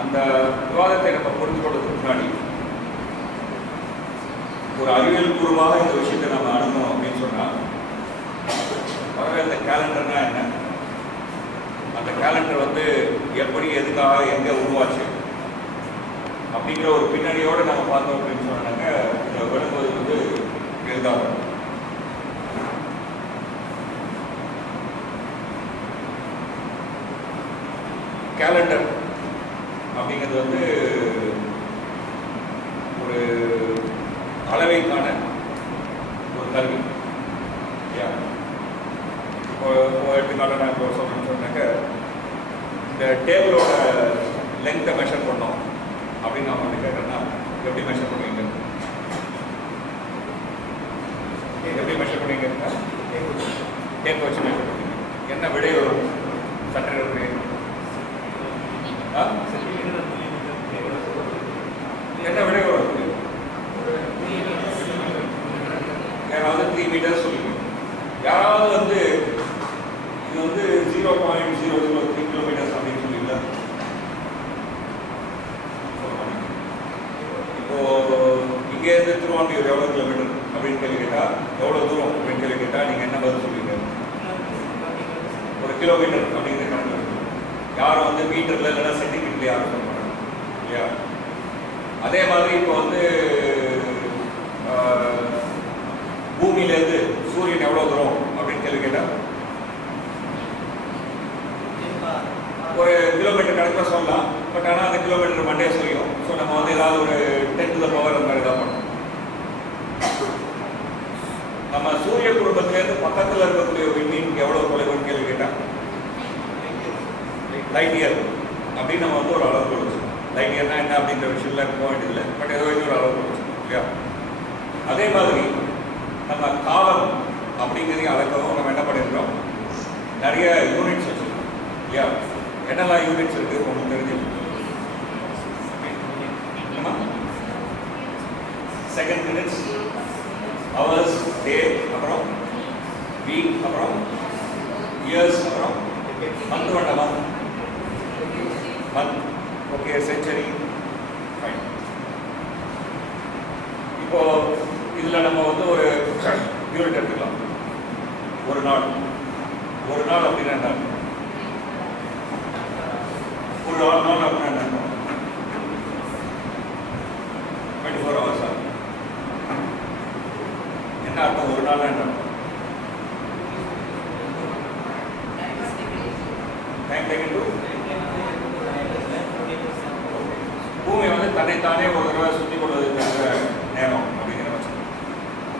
அந்த விவாதத்தை நம்ம புரிந்து கொள்வதற்கு முன்னாடி ஒரு அறிவியல் பூர்வமாக இந்த விஷயத்தை நம்ம அணுகணும் அப்படின்னு சொன்னால் முதல்ல இந்த கேலண்டர்னா என்ன, அந்த கேலண்டர் வந்து எப்படி எதுக்காக எங்கே உருவாச்சு அப்படிங்கிற ஒரு பின்னணியோடு நம்ம பார்த்தோம் அப்படின்னு சொன்னாங்க இதை விளங்குவது வந்து எளிதாக. கேலண்டர் அப்படிங்கிறது வந்து ஒரு அளவைக்கான ஒரு கல்வி. இப்போ எடுத்துக்காட்ட நான் இப்போ சொன்னாக்க இந்த டேபிளோட லென்த்தை மெஷர் பண்ணோம் அப்படின்னு நான் வந்து கேட்டேன்னா எப்படி மெஷர் பண்ணுவீங்க? எப்படி மெஷர் பண்ணுவீங்க? டேப் வச்சு மெஷர் பண்ணுவீங்க. என்ன விடை வரும்? சட்டை என்ன விடை வரும்? யாராவது 3 மீட்டர் சொல்லுவீங்க. யாராவது வந்து இது வந்து 0.003 கிலோமீட்டர்ஸ் அப்படின்னு சொல்லிங்களா? இப்போ இங்கேருந்து திருவான்மையூர் எவ்வளோ கிலோமீட்டர் அப்படின்னு கேள்வி கேட்டால் எவ்வளோ தூரம் அப்படின்னு கேள்வி கேட்டால் நீங்கள் என்ன பதில் சொல்லுவீங்க? 1 கிலோமீட்டர் அப்படிங்கிற கணக்கு இருக்கு. யாரும் வந்து மீட்டரில் இல்லைன்னா சென்டிமீட்டர்ல யாரும் சொல்ல மாட்டாங்க இல்லையா? அதே மாதிரி இப்போ வந்து பூமியிலேருந்து சூரியன் எவ்வளோ தூரம் அப்படின்னு கேள்வி கேட்டால் ஒரு கிலோமீட்டர் கணக்கில் சொல்லலாம். பட் ஆனால் அந்த கிலோமீட்டர் மண்டே சொல்லியும். ஸோ நம்ம வந்து ஏதாவது ஒரு 10 to the power அந்த மாதிரி தான் பண்ணணும். நம்ம சூரிய குடும்பத்திலேருந்து பக்கத்தில் இருக்கக்கூடிய விண்மீன் எவ்வளோ தொலைவுன்னு கேள்வி கேட்டால் லைட் இயர் அப்படின்னு நம்ம வந்து ஒரு அளவு வச்சுக்கணும். லைட் இயர்னா என்ன அப்படின்ற விஷயம்லாம் போக வேண்டியதில்லை. பட் ஏதோ ஒரு அளவு வச்சுக்கணும் இல்லையா? அதே மாதிரி நம்ம காலம் அப்படிங்கிறதையும் அளக்கவும் நம்ம என்ன பண்ணியிருக்கோம், நிறைய யூனிட்ஸ் வச்சுருக்கோம் இல்லையா? என்னெல்லாம் யூனிட்ஸ் இருக்குது உங்களுக்கு தெரிஞ்சு? செகண்ட், மினிட்ஸ், ஹவர்ஸ், டே, அப்புறம் வீக், அப்புறம் இயர்ஸ், அப்புறம் மந்த் வேண்டாமா? Month, okay, century, fine. இப்போ இதில் நம்ம வந்து ஒரு யூனிட் எடுத்துக்கலாம். ஒரு நாள் அப்படின்னா என்ன? ஒரு நாள் அப்படின்னா என்ன? 24 hours. என்ன அர்த்தம் ஒரு நாள்? என்ன டைம் டேக்கன் டு பூமி வந்து தன்னைத்தானே ஒரு தடவை சுற்றி கொள்வதற்காக நேரம் அப்படிங்கிற வச்சுக்கணும்.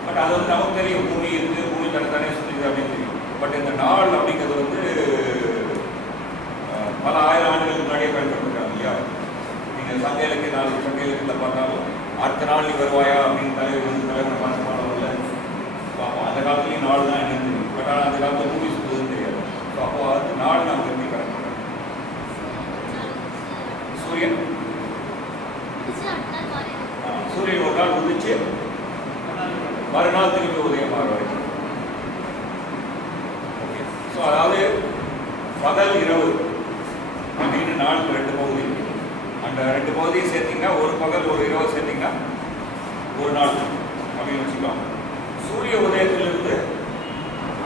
பட் அது வந்து நமக்கு தெரியும், பூமி இருக்குது, பூமி தன்னைத்தானே சுற்றிது அப்படின்னு தெரியும். பட் இந்த நாள் அப்படிங்கிறது வந்து பல ஆயிரம் ஆண்டுகளுக்கு முன்னாடியே பயன்படுத்துகிறாங்க இல்லையா? நீங்கள் சங்க இலக்கிய நாள் சங்க இலக்கியத்தில் பார்த்தாலும் அடுத்த நாள் நீ வருவாயா அப்படின்னு தலைவர் பார்த்து பாடவில்லை. ஸோ அப்போ அந்த காலத்துலேயும் நாள் தான் என்னன்னு தெரியும். பட் ஆனால் அந்த காலத்தில் பூமி சுற்றுதுன்னு தெரியாது. ஸோ அப்போ அது நாள் நமக்கு எப்படி கரெக்ட் பண்ணுறோம்? சூரியன் ஒரு நாள் உதிச்சு மறுநாள் திரும்பி உதயமாற வரைக்கும். ஓகே, ஸோ அதாவது பகல் இரவு அப்படின்னு நாளுக்கு 2 பகுதி. அந்த 2 பகுதியை சேர்த்திங்கன்னா ஒரு பகல் ஒரு இரவு சேர்த்திங்கன்னா ஒரு நாள் அப்படின்னு வச்சுக்கலாம். சூரிய உதயத்திலிருந்து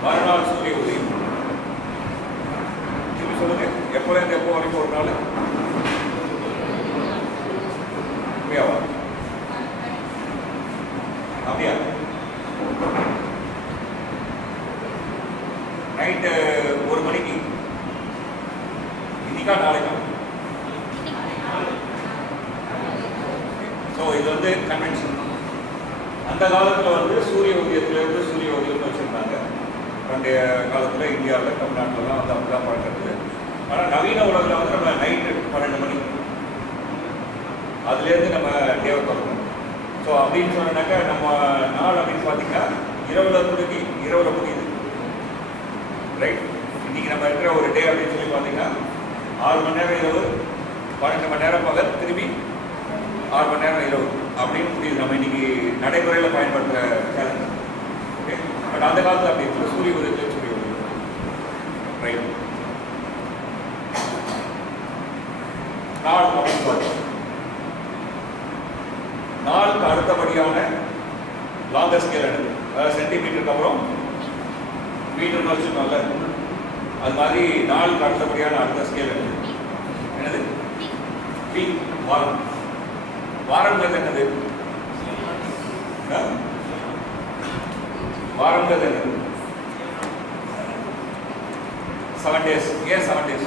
மறுநாள் சூரிய உதயம். திரும்பி சொல்லுங்க, எப்போலேருந்து எப்போ வரைக்கும் ஒரு நாள்? அப்படியாவா? அப்படியா? நைட்டு 1 மணிக்கு இன்னைக்கா நாளைக்கா? ஸோ இது வந்து கன்வென்ஷன். அந்த காலத்தில் வந்து சூரிய உதயத்திலேருந்து சூரிய உதயம்னு வச்சுருந்தாங்க. பண்டைய காலத்தில் இந்தியாவில் தமிழ்நாட்டிலலாம் வந்து அப்படி தான் பழக்கிறது. ஆனால் நவீன உலகில் வந்து நம்ம நைட்டு 12 மணி அதுலேருந்து நம்ம டேவை தொடங்கணும். ஸோ அப்படின்னு சொன்னாக்கா நம்ம நாள் அப்படின்னு பார்த்தீங்கன்னா இரவில் தொடங்கி இரவில் முடியுது. ரைட், இன்றைக்கி நம்ம இருக்கிற ஒரு டே அப்படின்னு சொல்லி பார்த்தீங்கன்னா 6 மணி நேரம் இரவு, 12 மணி நேரம் பகல், திரும்பி 6 மணி நேரம் இரவு அப்படின்னு முடியுது நம்ம இன்றைக்கி நடைமுறையில் பயன்படுத்துகிற கேலண்டர். ஓகே, பட் அந்த காலத்தில் அப்படி இல்லை. சூரிய உதயத்தில் சூரிய உதயம். ரைட், நாள் அப்படின்னு அடுத்தபடியான லாங்கர் ஸ்கேல் என்னது? அதாவது சென்டிமீட்டருக்கு அப்புறம் மீட்டர்னு வச்சுருக்கோம்ல, அது மாதிரி நாளுக்கு அடுத்தபடியான அடுத்த ஸ்கேல் என்னது? வீக். வாரம். வாரங்கிறது என்னது? வாரங்கிறது என்னது? 7 days. ஏன் 7 days?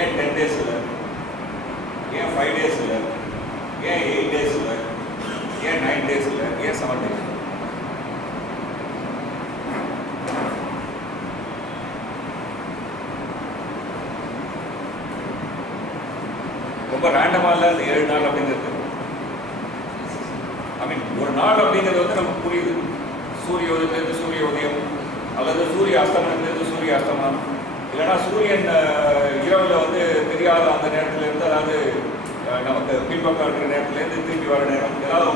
ஏன் 10 days இல்லை? ஏன் 5 days இல்லை? ஏன் 8 days இல்லை? ஏன் 9 days இல்லை? ஏன் 7 days? ரொம்ப ரேண்டமாக இல்லை அந்த 7 நாள் அப்படிங்கிறது. ஐ மீன் ஒரு நாள் அப்படிங்கிறது வந்து நமக்கு புரியுது. சூரிய உதயத்திலேருந்து சூரிய உதயம், அல்லது சூரிய அஸ்தமனத்திலேருந்து சூரிய அஸ்தமனம், இல்லைன்னா சூரியன் இரவில் வந்து தெரியாத அந்த நேரத்திலேருந்து, அதாவது நமக்கு பின்பக்கம் இருக்கிற நேரத்துலேருந்து திரும்பி வர நேரம், ஏதாவது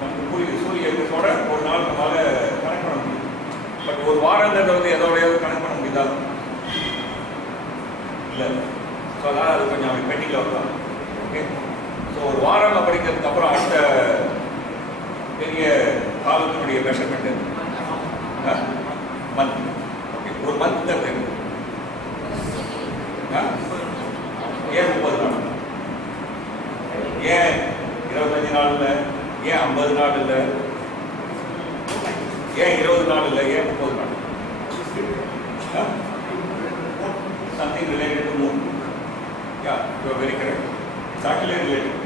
நமக்கு புரியுது. சூரிய எதிர்ப்போட ஒரு நாள் நம்மளால் கனெக்ட் பண்ண முடியும். பட் ஒரு வாரங்கிறத வந்து எதோடையாவது கனெக்ட் பண்ண முடியுதா? இல்லை. ஸோ அதனால் அது கொஞ்சம் பெண்டிங்கில் வரலாம். ஓகே. ஸோ ஒரு வாரம் அப்படிங்கிறதுக்கு அப்புறம் அடுத்த பெரிய காலத்தினுடைய மெஷர்மெண்ட் மந்த். ஓகே. ஒரு மந்த்ங்கிறது ஏன் 30 நாள்? ஏன் 25 நாள் இல்லை? ஏன் 50 நாள் இல்லை? ஏன் 20 நாள் இல்லை? ஏன் 30 நாள்? Something related to moon. Yeah, you are very correct. It's actually related.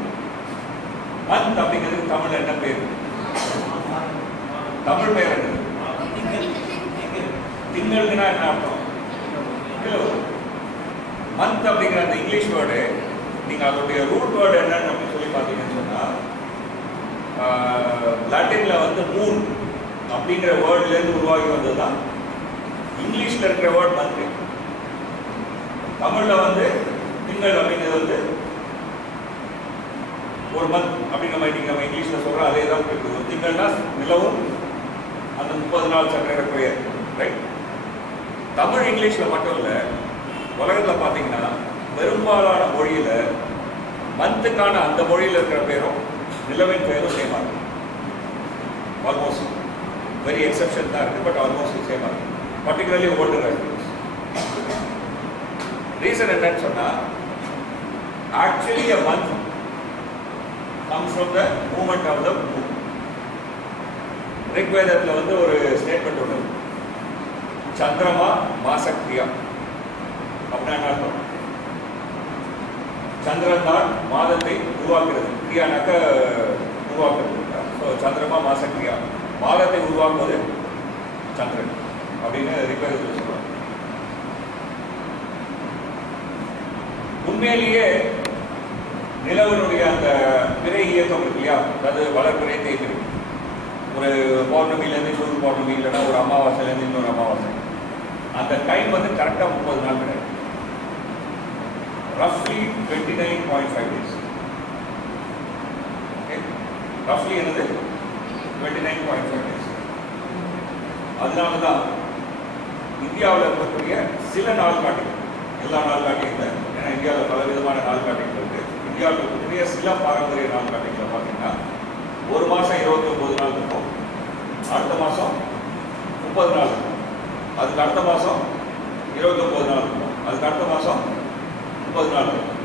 Month அப்படிங்கிறதுக்கு தமிழ் என்ன பேர்? தமிழ் பேர் என்ன? திங்களுக்குன்னா என்ன அர்த்தம்? இல்லை, மந்த் அப்படிங்கிற அந்த இங்கிலீஷ் வேர்டு நீங்கள் அதோடைய ரூட் வேர்டு என்னன்னு அப்படின்னு சொல்லி பார்த்தீங்கன்னு சொன்னால், லாட்டினில் வந்து மூன் அப்படிங்கிற வேர்ட்லேருந்து உருவாகி வந்தது தான் இங்கிலீஷில் இருக்கிற வேர்ட் மந்த். தமிழில் வந்து திங்கள் அப்படிங்கிறது வந்து ஒரு மந்த் அப்படிங்கிற மாதிரி நீங்கள் நம்ம இங்கிலீஷில் சொல்கிறோம். அதே தான் இருக்குது. ஒரு திங்கள்னா நிலவும் அந்த 30 நாள் சற்றேறக்குரிய, ரைட்? தமிழ் இங்கிலீஷில் மட்டும் இல்லை, உலகத்தில் பார்த்தீங்கன்னா பெரும்பாலான மொழியில் மந்த்துக்கான அந்த மொழியில் இருக்கிற பேரும் நிலவின் பேரும் சேமாக இருக்கு. ஆல்மோஸ்ட் வெரி எக்ஸப்ஷன் தான் இருக்குது, பட் ஆல்மோஸ்ட் சேமாக இருக்கு. Particularly old language. ரீசன் என்னன்னு சொன்னால், actually a month comes from the movement of the moon. ரிக்வேதத்தில் வந்து ஒரு ஸ்டேட்மெண்ட் ஒன்று, சந்திரமா மாசக்ரியா அப்படின்னா என்ன அர்த்தம்? சந்திரன் தான் மாதத்தை உருவாக்குறது. கிரியானாக்க உருவாக்குறது. ஸோ சந்திரமா மாசக்ரியா, மாதத்தை உருவாக்குவது சந்திரன் அப்படின்னு ரிக்வேதத்தில் சொல்லுவாங்க. உண்மையிலேயே நிலவனுடைய அந்த பிறை இயக்கம் இருக்கு இல்லையா, அதாவது வளர்பிறை தேய்பிறை, ஒரு பௌர்ணமியிலேருந்து இன்னொரு பௌர்ணமி, இல்லைன்னா ஒரு அமாவாசையிலேருந்து இன்னொரு அமாவாசை, அந்த டைம் வந்து கரெக்டாக 30 நாள் கிடையாது. ரஃப்லி 29.5 days. ஓகே, ரஃப்லி என்னது 29.5 days. அதனால தான் இந்தியாவில் இருக்கக்கூடிய சில நாள்காட்டிகள், எல்லா நாள்காட்டிகள், ஏன்னா இந்தியாவில் பல விதமான நாள்காட்டிகள் இருக்குது. இந்தியாவில் இருக்கக்கூடிய சில பாரம்பரிய நாள்காட்டிகளை பார்த்தீங்கன்னா ஒரு மாதம் 29 நாள் இருக்கும், அடுத்த மாதம் 30 நாள் இருக்கும், அதுக்கு அடுத்த மாதம் 29 நாள் இருக்கும், அதுக்கு அடுத்த மாதம் 30 நாள் இருக்கும்.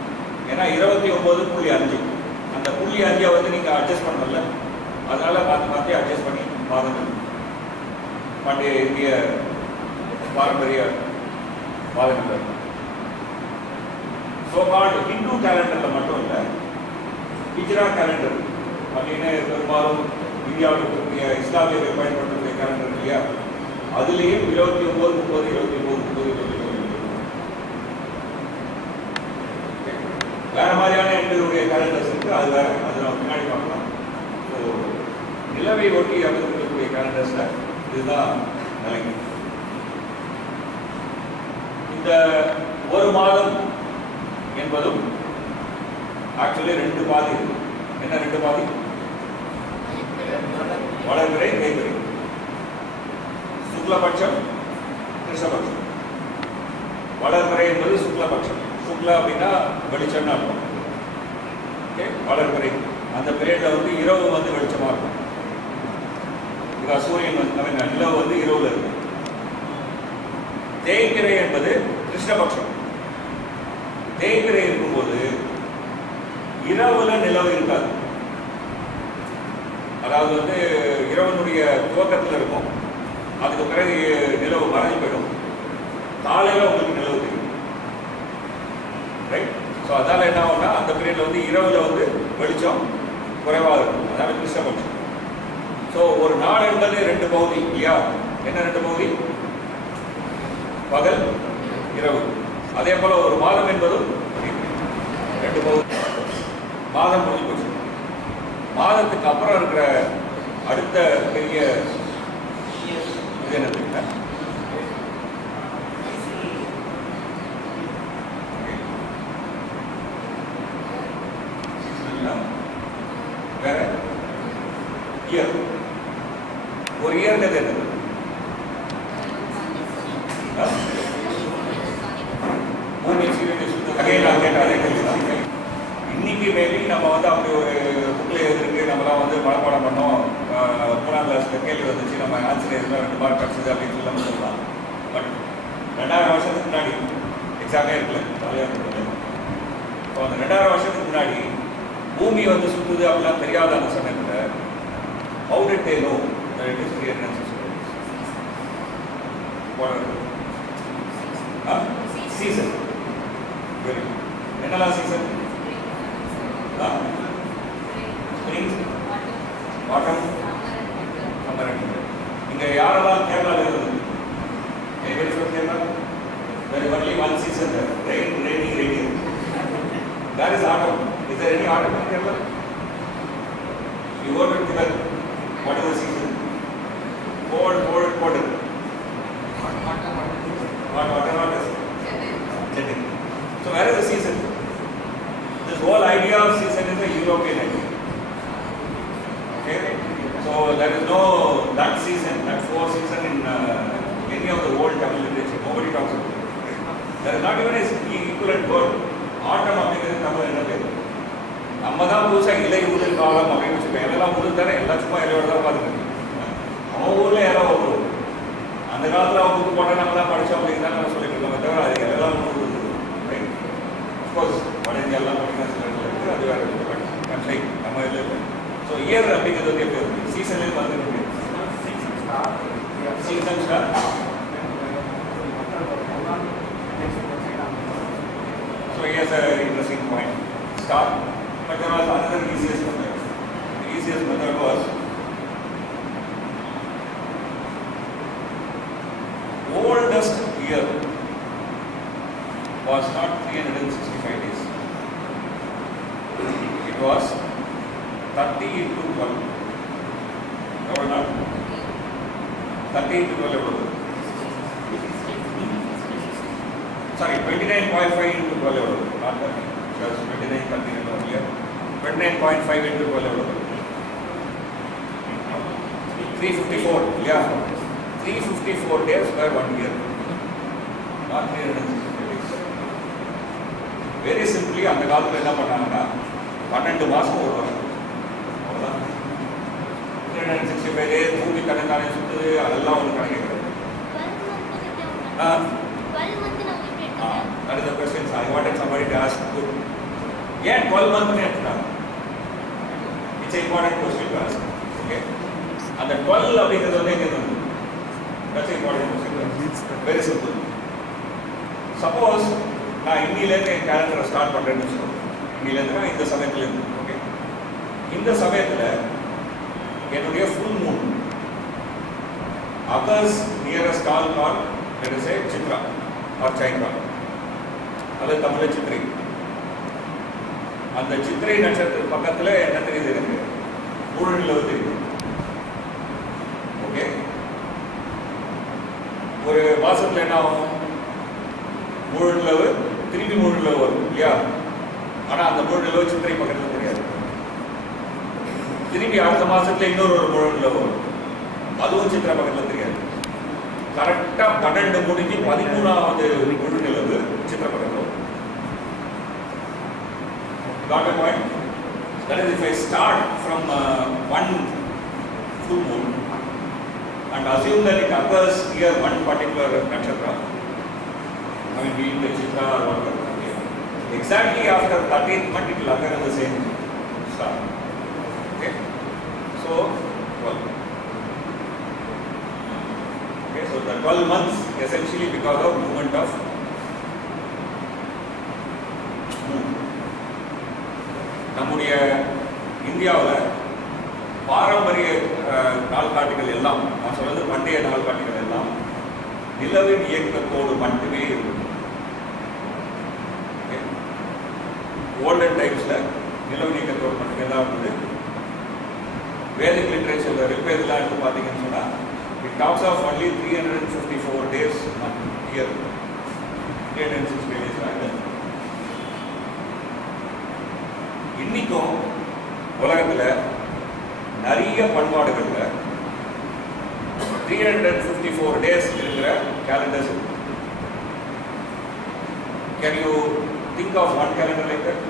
ஏன்னா 29.5 அந்த 0.5 வந்து நீங்கள் அட்ஜஸ்ட் பண்ணல, அதனால் மாற்றி மாற்றி அட்ஜஸ்ட் பண்ணி மாதங்கள் பண்டைய இந்திய பாரம்பரிய மாதங்கள் இருக்கும். ஸோ கால்டு ஹிந்து கேலண்டரில் மட்டும் இல்லை, ஹிஜ்ரா கேலண்டர் அப்படின்னு பெரும்பாலும் இந்தியாவில் இருக்கக்கூடிய இஸ்லாமியர்கள் பயன்படுத்தக்கூடிய கேலண்டர் இல்லையா, அதுலேயும் 29, 30, 29, 30, 29 வேறு மாதிரியான எங்களுடைய கேலண்டர்ஸ் இருக்குது. அது வேறு, அது நம்ம பின்னாடி பார்க்கலாம். ஸோ நிலவை ஒட்டி அமைந்திருக்கக்கூடிய கேலண்டர்ஸில் இதுதான் நிலைமை. இந்த ஒரு மாதம் என்பதும் ஆக்சுவலி 2 பாதி இருக்கு. என்ன 2 பாதி? வளர்பிறை தேய்பிறை, சுக்லபட்சம் கிருஷ்ணபட்சம். வளர்பிறை என்பது சுக்லபட்சம். சுக்லா அப்படின்னா வெளிச்சம்னு அர்த்தம். ஓகே, வளர்பிறை அந்த பீரியடில் வந்து இரவு வந்து வெளிச்சமாக இருக்கும். சூரியன் வந்து நிலவு வந்து இரவுல இருக்கும். தேய்பிறை என்பது கிருஷ்ணபக்ஷம். தேய்பிறை இருக்கும்போது இரவுல நிலவு இருக்காது. அதாவது வந்து இரவனுடைய துவக்கத்தில் இருக்கும், அதுக்கு பிறகு நிலவு மறைஞ்சு போயிடும், காலையில் உங்களுக்கு நிலவு தெரியும். ரைட். ஸோ அதால் என்ன ஆகும்னா அந்த பீரியடில் வந்து இரவில் வந்து வெளிச்சம் குறைவாக இருக்கும். அதனால கிருஷ்ணபக்ஷம். ஸோ ஒரு நாள் என்பது ரெண்டு பகுதி இல்லையா? என்ன ரெண்டு பகுதி? பகல், இரவு. அதே போல ஒரு மாதம் என்பதும் ரெண்டு பகுதி. மாதம் முடிஞ்சு போச்சு. மாதத்துக்கு அப்புறம் இருக்கிற அடுத்த பெரிய இது என்ன தெரியுங்க? வேற இயர். ஒரு இயர்ன்றது என்னது? பூமி இன்னைக்கு மேபி நம்ம வந்து அப்படி ஒரு புக்கில் எதிர்க்கு நம்மளாம் வந்து மனப்பாடம் பண்ணோம், 3ஆம் கிளாஸில் கேள்வி வந்துச்சு, நம்ம ஆன்சர் எதுனா 2 மார்க் கிடச்சிது அப்படின்னு சொல்லி நம்ம சொல்லலாம். பட் 2000 வருஷத்துக்கு முன்னாடி எக்ஸாமே இருக்குல்ல, ஜாலியாக இருக்குது. ஸோ அந்த 2000 வருஷத்துக்கு முன்னாடி பூமி வந்து சுற்றுது அப்படிலாம் தெரியாத அந்த சமயத்தில் how did they know that it is 360 days? Season. Very good. என்னெல்லாம் season? Spring, autumn, summer and winter. இங்கே யாரெல்லாம் கேரளாவில் இருந்தது? Anybody from Kerala? There is only one season there. Rain, rainy, rainy. That is autumn. Is there any autumn in Kerala? You go to Tibet. What is the season? Cold, cold, cold. What is? Chilling. So where is the season? This whole idea of season is a European idea. Okay? So there is no that season, that 4 season in any of the old Tamil literature. Nobody talks about it. There is not even a equivalent word. Autumn அப்படிங்கிறது நம்ம என்ன பேர்? நம்ம தான் புதுசாக இலை ஊதல் காலம் அப்படின்னு வச்சுக்கோங்க. எல்லாம் ஊதல் தானே, எல்லா சும்மா இலையோட தான் பார்த்துக்கோங்க. அவன் ஊரில் இலை ஊதும். அந்த காலத்தில் அவங்க ஊருக்கு போட்டால் நம்ம தான் படித்தோம் அப்படின்னு தான் நம்ம சொல்லிட்டு இருக்கோம். தவிர அது எல்லாம் ஊது. ரைட். அஃப்கோர்ஸ் வட இந்தியாலாம் படிக்கிற சில இடத்துல இருக்குது, அது வேறு இருக்குது. பட் கன்ட்ரி நம்ம இதில் இல்லை. ஸோ இயர் அப்படிங்கிறது வந்து எப்படி இருக்குது? சீசன்லேயும் வந்துருக்கு. Season star. So here's an interesting point. Start. But there was another easiest method. The easiest method was oldest year was not 365 days. It was 30 into 12. No, not 30 into 12. Sorry, 29.5 into 12. Not 30. Because 29, 30 and earlier. 29.5 into 12. 354. Yeah. 354 days per 1 year. Not 365 days. Very simply, அந்த காலத்தில் என்ன பண்ணாங்கன்னா 12 மாதம் ஒரு வருஷம். அவ்வளோதான். 365 days பூமி கணக்கான சுற்றுது, அதெல்லாம் ஒன்று கணக்கு கிடையாது. That is the question. I wanted somebody to ask. Yeah, 12 months. It's an important question to ask. Okay. And the 12 அப்படிங்கிறது வந்து எங்கே இருந்து? That's an important question. Very simple. Suppose நான் இன்னிலேருந்து என் கேலண்டரை ஸ்டார்ட் பண்ணுறேன்னு சொல்லுவேன். இன்னிலேருந்துனா இந்த சமயத்துலேருந்து. ஓகே. இந்த சமயத்தில் என்னுடைய full Moon occurs near a star called, let us say, Chitra or Chaitra. அது தமிழ் சித்திரை. அந்த சித்திரை நட்சத்திர பக்கத்தில் என்ன தெரியுது? எனக்கு முழு நிலவு தெரியுது. ஓகே. ஒரு மாசத்துல என்ன ஆகும்? முழு நிலவு திரும்பி முழு நிலவு வரும் இல்லையா? ஆனால் அந்த முழு நிலவு சித்திரை பக்கத்தில் தெரியாது. திரும்பி அடுத்த மாசத்துல இன்னொரு முழு நிலவு வரும், அதுவும் சித்திரை பக்கத்தில் தெரியாது. கரெக்டாக 12 முடிஞ்சு 13வது முழு நிலவு சித்திரை பக்கத்தில் வரும். Got a point? That is, if I start from one full moon and assume that it occurs here one particular nakshatra, I mean, be it Chitra or whatever, okay. Exactly after 13th month, it will occur in the same star. Okay, so 12. Okay, so the 12 months essentially because of movement of moon. நம்முடைய இந்தியாவில் பாரம்பரிய நாள்காட்டிகள் எல்லாம், நான் சொல்றது பண்டைய நாள்காட்டிகள் எல்லாம் நிலவின் இயக்கத்தோடு மட்டுமே இருக்கும். ஓல்டன் டைம்ஸில் நிலவின் இயக்கத்தோடு மட்டுமே தான் இருந்தது. வேதிக் லிட்ரேச்சரில் ரிப்பேர்லாம் எடுத்து பார்த்தீங்கன்னு சொன்னால் it takes off only 354 days year, 360 days ஆகுது. இன்னைக்கும் உலகத்தில் நிறைய பண்பாடுகளில் 354 days இருக்கிற calendars இருக்கு. Can you think of one calendar like that?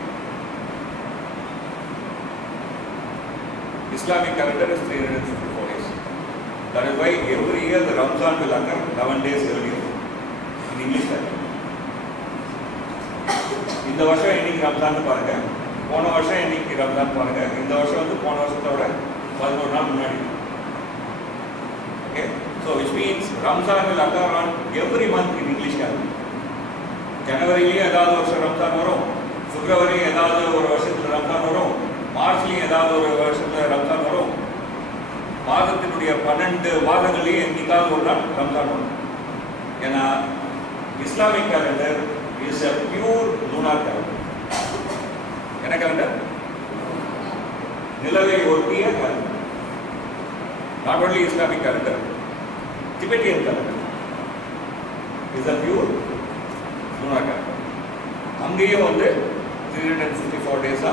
Islamic calendar is 354 days. That is why every year the Ramzan will occur 11 days earlier in English calendar. இந்த வருஷம் இன்னைக்கு ரம்ஜான் பாருங்க, போன வருஷம் இன்னைக்கு ரம்ஜான் பாருங்க, இந்த வருஷம் வந்து போன வருஷத்தோட 11 நாள் முன்னாடி. Okay, so which means Ramzan will occur on every month in English calendar. ஜனவரியிலேயும் ஏதாவது வருஷம் ரம்ஜான் வரும், பிப்ரவரியும் ஏதாவது ஒரு வருஷத்துல ரம்ஜான் வரும், மார்ச்லேயும் ஏதாவது ஒரு வருஷத்துல ரம்ஜான் வரும், மாதத்தினுடைய 12 மாதங்கள்லேயும் என்னைக்காவது ஒரு நாள் ரம்ஜான் வரும். ஏன்னா Islamic calendar is a pure lunar calendar. என்ன கேலண்டர்? நிலவை ஒட்டிய calendar. Not only Islamic calendar, Tibetan calendar is a pure lunar calendar. அங்கேயும் வந்து 354 days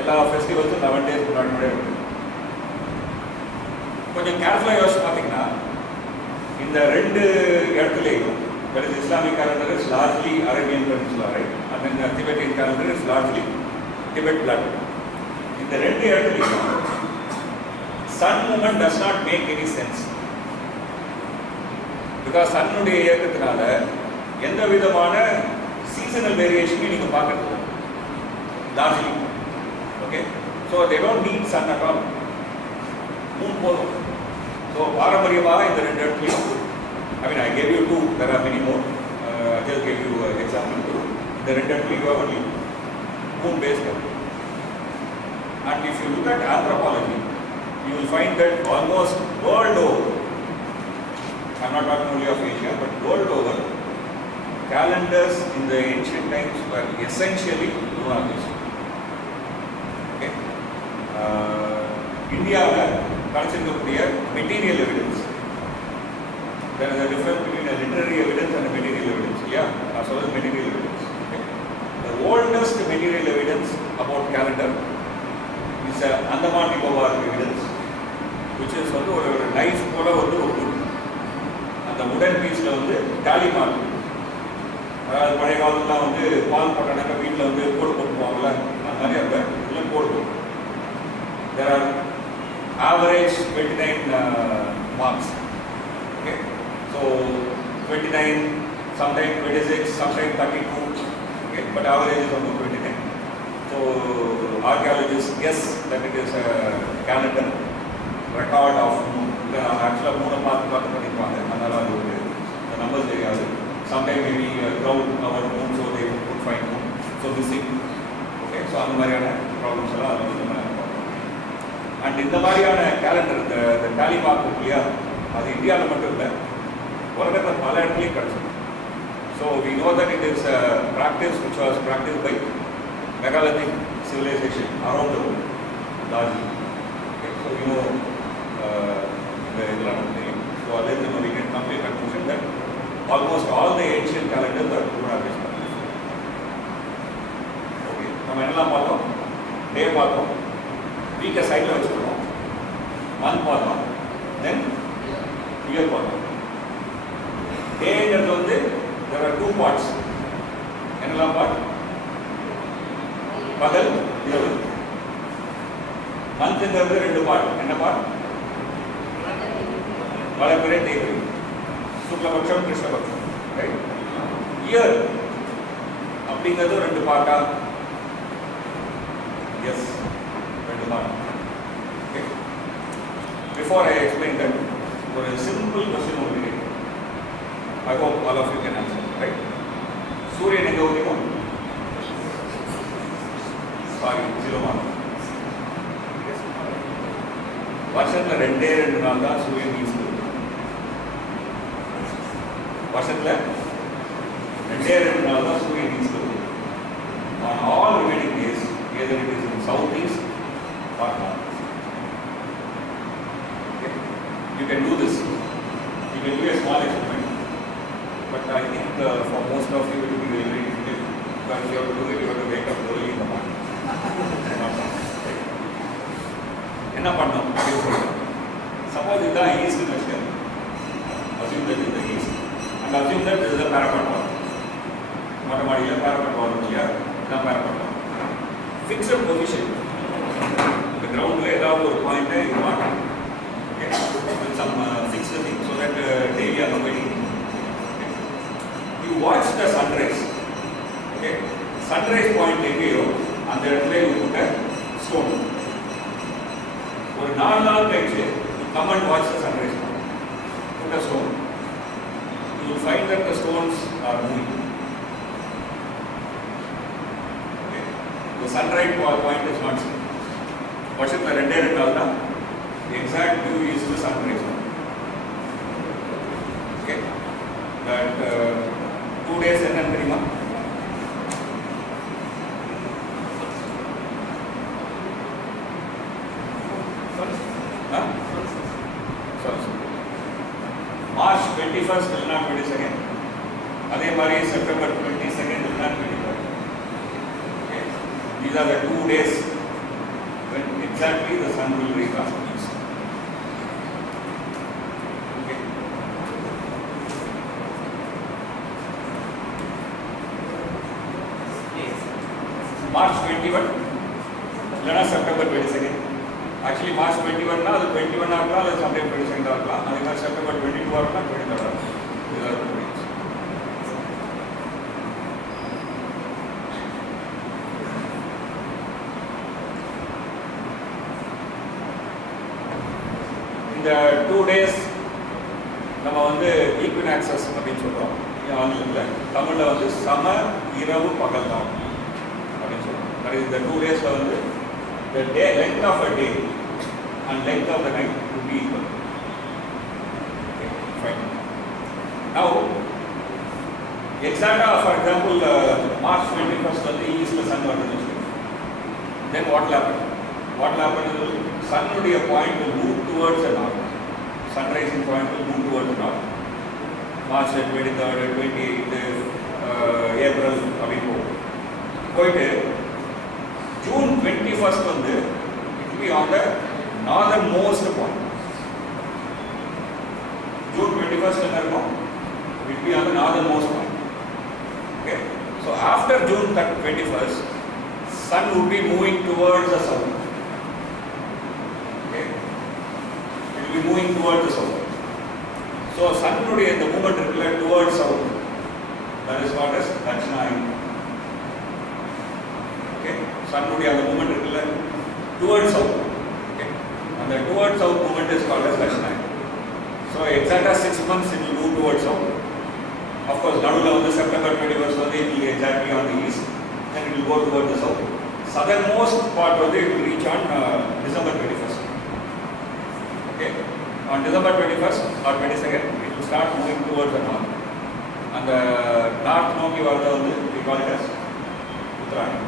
எல்லா ஃபெஸ்டிவல்ஸும் 11 days முன்னாடி இருக்கு. கொஞ்சம் கேர்ஃபுல்லாக யோசிச்சு பார்த்தீங்கன்னா இந்த ரெண்டு இடத்துலையும், that is Islamic calendar is largely Arabian Peninsula, right? And then the Tibetan calendar is largely Tibet Plateau. இந்த ரெண்டு இடத்துலையும் sun movement does not make any sense because சன்னுடைய இயக்கத்தினால எந்த விதமான seasonal variation நீங்க பார்க்கறது largely. Okay, so they don't need sun at all. moon போதும். So பாரம்பரியமாக இந்த ரெண்டு இடத்துலையும், I mean I gave you two, there are many more, I just gave you an example too. இந்த ரெண்டு இடத்துலையும் you have only moon based calendar. And if you look at anthropology, you will find that almost world over, I am not talking only of Asia, but world over, calendars in the ancient times were essentially lunar based. Okay, இந்தியாவில் கிடைச்சிருக்கக்கூடிய material evidence, there is a difference between a literary evidence and a material evidence. Yeah, as well as material evidence. Okay, the oldest material evidence about calendar is a Andaman Nicobar evidence, which is வந்து ஒரு நைஃப் போல வந்து ஒரு wood. அந்த உடன் பீஸில் வந்து tally mark, அதாவது பழைய காலத்துலாம் வந்து பால் போட்டானாக்கா வீட்டில் வந்து கோடு போட்டுருவாங்கல்ல, அந்த மாதிரி அந்த இதில் கோடு போட்டு. There are average 29 marks. Okay, so 29, sometimes 26, sometimes 32. Okay, but average is about 29. So archaeologists guess that it is a calendar record of moon. Actually மூணை பார்த்து பண்ணியிருப்பாங்க, அதனால அது ஒரு the numbers தெரியாது. Sometimes maybe crowd covered moon, so they would find moon, so missing. Okay, so அந்த மாதிரியான ப்ராப்ளம்ஸ் எல்லாம் அது வந்து நம்ம பார்க்கணும். அண்ட் இந்த மாதிரியான கேலண்டர், இந்த டாலி மார்க் இருக்கு இல்லையா, அது இந்தியாவில் மட்டும் இல்லை, உலகத்தில் பல இடத்துலையும் கிடச்சிருக்கு. So we know that it is practice which was practice by megalithic civilization around the world largely. Okay, so you know the இதெல்லாம் நமக்கு தெரியும். ஸோ அதிலிருந்து we can come to a conclusion that almost all the ancient calendars are lunar based. Okay, நம்ம என்னெல்லாம் பார்த்தோம்? டே பார்த்தோம், வீக்கை சைடில் வச்சுக்கணும், மந்த் பார்த்தோம், தென் இயர் பார்த்தோம். டேங்கிறது வந்து there are two parts. என்னெல்லாம் பார்ட்? பகல் இரவு. மந்த்ங்கிறது ரெண்டு பார்ட். என்ன பார்ட்? வளர்பிறை தேய்பிறை, சுக்லபக்ஷம் கிருஷ்ணபக்ஷம். ரைட். இயர் அப்படிங்கிறது ரெண்டு பார்ட்டா? எஸ், ரெண்டு part. Okay. Before I explain that, ஒரு சிம்பிள் கொஸ்டின் உங்களுக்கு கேட்கும். I hope all of you can answer, right? சூரியன் எங்க உதிக்கும்? சாரி, 0 மார்க். வருஷத்துல ரெண்டே நாள் தான் சூரியன் ஈஸ்ட். வருஷத்துல ரெண்டே நாள் தான் சூரியன் east. On all remaining days, either it is in southeast or north. Okay? You can do this. You can do a small experiment. But I think for most of you it will be very, very difficult, because you have to do it, you have to wake up early in the morning. என்ன பண்ணணும் அப்படின்னு சொல்லுங்கள். சப்போஸ் இதுதான் ஈஸ்ட்னு வச்சுக்கோங்க. Assume that is the east and assume that is the parapet wall. மொட்டை மாடியில் பேரபட் வால் இல்லையா? இதுதான் பேரபட் வால். Fixed position. இந்த கிரவுண்டில் ஏதாவது ஒரு பாயிண்ட்டை இது மாட்டோம். Okay, with some fixed thing so that daily அந்த போய் you watch the sunrise. Okay, sunrise point எங்கேயோ அந்த இடத்துல you put a stone. ஒரு 4 நாள் கழிச்சு you come and watch the sunrise point. Put a stone. You will find that the stones are moving. Okay, the sunrise point is not seen. வருஷத்துல ரெண்டே நாள் தான் exact view is the sunrise point. Okay, that 2 days என்னன்னு தெரியுமா? March 21st இல்லைனா 22nd, அதே மாதிரி September 22nd இல்லைனா 23rd. Okay, these are the 2 days when exactly the sun will recross east. Okay. March 21 இல்லைனா September 22nd. Actually March 21 அது 21 ஆகலாம், அல்லது sometime 22 ஆகலாம். அதே மாதிரி September 22 ஆகலாம், 23 ஆகலாம். இதுதான் dates. இந்த 2 days நம்ம வந்து ஈக்வினாக்சஸ் அப்படின்னு சொல்கிறோம். ஆங்கிலத்தில், தமிழில் வந்து சம இரவு பகல் தான் அப்படின்னு சொல்கிறோம். அது இந்த 2 daysல வந்து the day length of a day and length of the night would be equal. Okay, fine. Now, exactly for example, March 21st on the east, the sun was released. Then what will happen? What will happen is sun point will move towards the north. Sunrising point will move towards the north. March 23rd, 28th, April அப்படின்னு போயிட்டு June 21st வந்து it will be on the northernmost point. June 21st என்ன இருக்கும்? It will be on the northernmost point. Okay, so after June 21st, sun would be moving towards the south. Okay, it will be moving towards the south. So sun உடைய இந்த மூவ்மெண்ட் இருக்குல்ல towards south, that is called as Dachinayana. Okay, sun உடைய அந்த மூவ்மெண்ட் இருக்குல்ல towards south. Okay, and the towards south movement is called as Dachinayana. So exactly 6 months it will move towards south. Of course, நடுவுல வந்து September 21st வந்து it will be exactly on the east, then it will go towards the south. Southernmost part வந்து it will reach on December 21st. Okay, on December 21st or 22nd it will start moving towards the north. And the north நோக்கி வரது வந்து we call it as Uttarayana.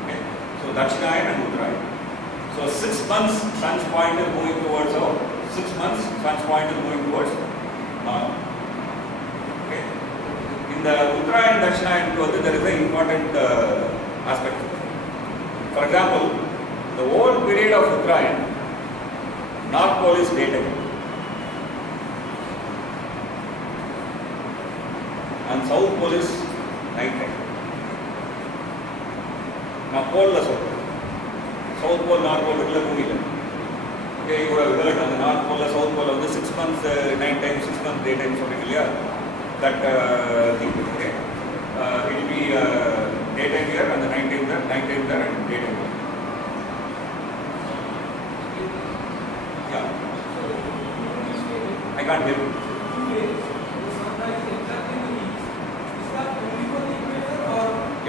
Okay, so Dachinayana and Uttarayana. So 6 months sun's point is moving towards south. 6 months sun's point is moving towards north. Okay, in the Uttarayana and Dachinayana வந்து there is an important aspect. For example, the whole period of Uttarayana, North Pole is daytime and South Pole is night time. நான் போல்ல சொல்றேன். South pole north pole இருக்குல்ல பூமியில். ஓகே, இவ்வளோ விவரம் அந்த நார்த் போலில் சவுத் போலில் வந்து 6 months night time, 6 months day time சொல்கிறீங்க இல்லையா, that thing. Okay, it will be day time year அந்த night time there, night time there and day time there. Yeah, I can't hear you.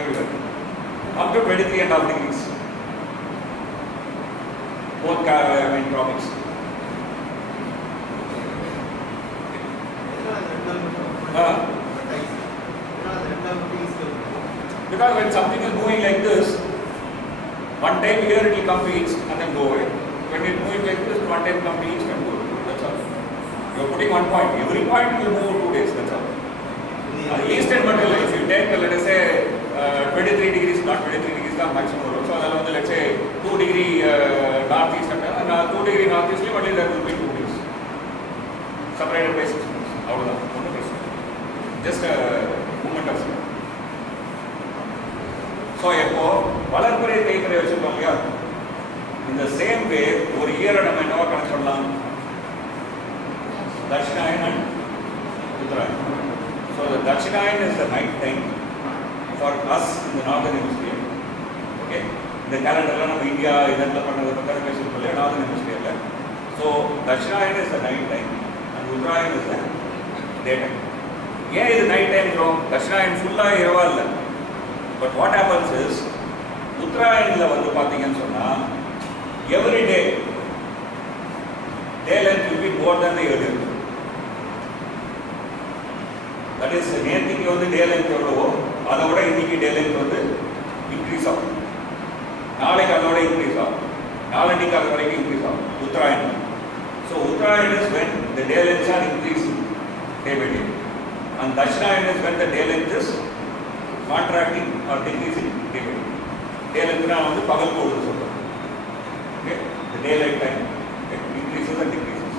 Everywhere. Up to 23.5 degrees. Both tropics. Because when something is moving like this, one time here it will come to east and then go away. When it is moving like this, one time come to east and go. That's all. You are putting one point. Every point will move 2 days. That's all. East and middle, if you take, let us say, 23 degrees, not 23 degrees, the maximum. So let's say 2 degree northeast and 2 degree northeast, only there will be 2 days. Separated by 6 months. Out of that. Just a movement of sun. So, இப்போ வளர்பிறை தேய்பிறை வச்சிருக்கோம் இல்லையா, இந்த same way ஒரு இயரை நம்ம என்னவா கணக்கு பண்ணலாம், Dakshinayan and Uttarayan. So the Dakshinayan is the night time for us in the northern hemisphere. ஓகே, இந்த கேலண்டர்லாம் நம்ம இந்தியா இதெல்லாம் பண்ணுறது பக்கம் பேசிருக்கோம் இல்லையா நார்தன் ஹெமிஸ்பியரில். So Dakshinayan is the night time and Uttarayan is the day time. ஏன் இது நைட் டைம் வரும்? தட்சிணாயன் ஃபுல்லாக இரவா இல்லை. பட் வாட் ஹேப்பன்ஸ் இஸ், உத்தராயணில் வந்து பார்த்தீங்கன்னு சொன்னால் every day length will be more than the earlier. That is, நேற்றுக்கு வந்து டே லென்த் எவ்வளவோ அதை விட இன்னைக்கு டே லென்த் வந்து இன்க்ரீஸ் ஆகும், நாளைக்கு அதோட இன்க்ரீஸ் ஆகும், நாளன்னைக்கு அது வரைக்கும் இன்க்ரீஸ் ஆகும் Uttarayanam. So Uttarayanam is when the day lengths are increasing day by day, and Dashinayana is when the day length is contracting or decreasing day by day. Day length na வந்து பகல் பொழுது சொல்றோம். Okay, the daylight time increases and decreases.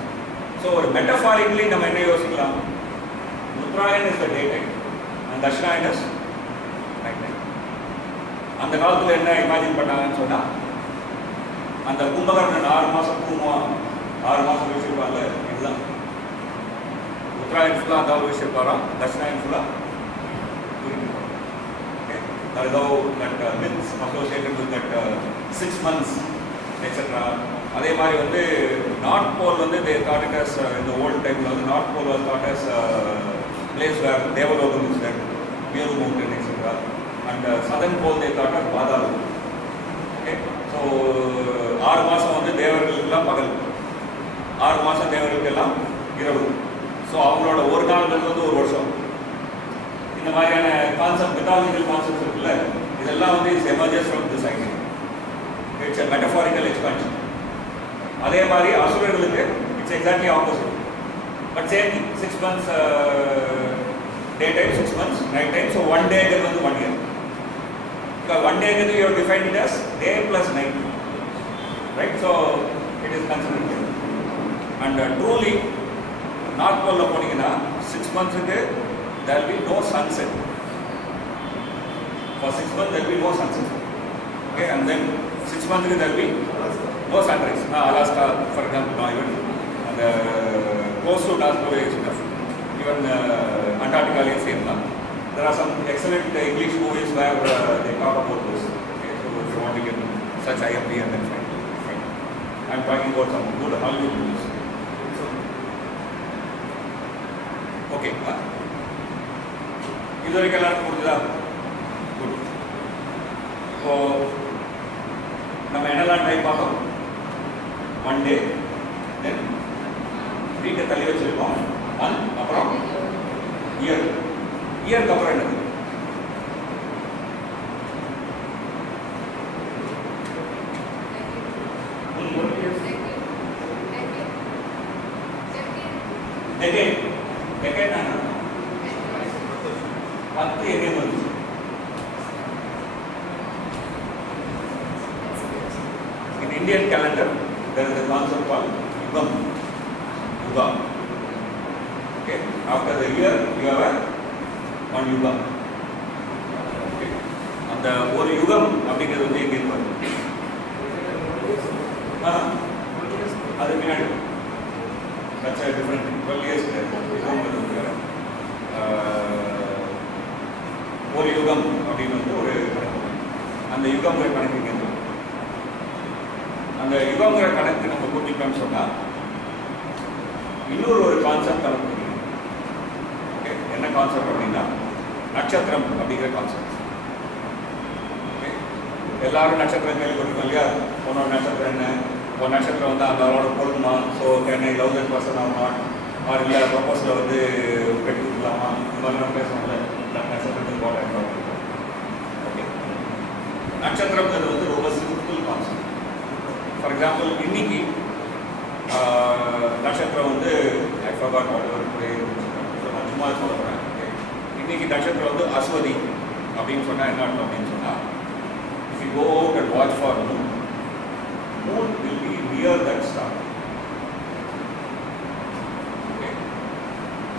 So ஒரு metaphorically நம்ம என்ன யோசிக்கலாம், உத்தராயணம் is the day time and Dashinayana is night time. அந்த காலத்துல என்ன இமேஜின் பண்ணாங்கன்னு சொன்னா, அந்த கும்பகர்ணன் 6 மாசம் தூங்குவான், 6 மாசம் வச்சிருப்பாங்க. இதுதான் உத்தராயணம் ஃபுல்லாக அந்த வச்சிருப்பாராம், தட்சிணாயன் ஃபுல்லாக. There is how that myths associated with that 6 months, etc. அதே மாதிரி வந்து நார்த் போல் வந்து they thought it as in the old time வந்து north pole was thought as place where Devalokam is there, Meru mountain, etc. And southern pole they thought as Padalam. Okay, so 6 மாதம் வந்து தேவர்களுக்கெல்லாம் பகல், 6 மாதம் தேவர்களுக்கெல்லாம் இரவு. ஸோ அவங்களோட ஒரு நாள் வந்து ஒரு வருஷம். இந்த மாதிரியான கான்செப்ட், மித்தாலஜிக்கல் கான்செப்ட்ஸ் இருக்குல்ல, இதெல்லாம் வந்து it's emerges from this idea. It's a metaphorical expansion. அதே மாதிரி அசுரர்களுக்கு it's exactly opposite. But same thing, 6 months day time, 6 months night time. So 1 டேங்கிறது வந்து 1 year. Because 1 டேங்கிறது you define it as day plus night, right? So it is considered. And truly north போலில் போனீங்கன்னா 6 monthsக்கு there will be no sunset. For 6 months there will be no sunset. Okay, and then 6 months there will be no sunrise. Alaska, for example, now even the close to North Pole is enough. Even Antarctica is same. There are some excellent English movies where they talk about this. Okay, so if you want to get such IMD and then fine. I am talking about some good Hollywood movies. Okay. இது வரைக்கும் எல்லாருக்கும் புரிஞ்சுதா? குட். இப்போ நம்ம என்னெல்லாம் டைம் பார்த்தோம்? 1 day, தென் வீட்டை தள்ளி வச்சிருக்கோம், மந்த், அப்புறம் இயர். இயருக்கு அப்புறம் என்னது? டெக்கேட். டெக்கேட் என்ன? 10 எங்கே வந்துச்சு? In Indian calendar, there is a concept called Yugam. Yuga. Okay. After the year, you have one Yuga. Okay. அந்த ஒரு யுகம் அப்படிங்கிறது வந்து எங்கே வருது? அந்த யுகங்கிற கணக்கு நம்ம கூட்டிட்டோம்னு சொன்னால் இன்னொரு கான்செப்ட் நமக்கு புரியும். ஓகே, என்ன கான்செப்ட் அப்படின்னா நட்சத்திரம் அப்படிங்கிற கான்செப்ட். ஓகே, எல்லாரும் நட்சத்திரம் கேள்விப்பட்டிருக்கோம் இல்லையா? உன்னோட நட்சத்திரம் என்ன, ஒரு நட்சத்திரம் வந்து அந்த ஆளோட பொருந்துமா, so can I love that person or not, or இல்லை ப்ரொபோஸில் வந்து கட்டி கொடுக்கலாமா, இந்த மாதிரி நம்ம பேசணும்ல. நட்சத்திரத்துக்கு இம்பார்ட்டன்ட். ஓகே, நட்சத்திரம்ங்கிறது வந்து ரொம்ப சிம்பிள் கான்செப்ட். ஃபார் எக்ஸாம்பிள் இன்னைக்கு நட்சத்திரம் வந்து ஐ ஃபர்காட் வாட் எவர் நான் சும்மா சொல்ல போகிறேன். ஓகே, இன்னைக்கு நட்சத்திரம் வந்து அஸ்வதி அப்படின்னு சொன்னால் என்ன அர்த்தம் அப்படின்னு சொன்னால், if you go out and watch for moon, moon will be near that star. Okay,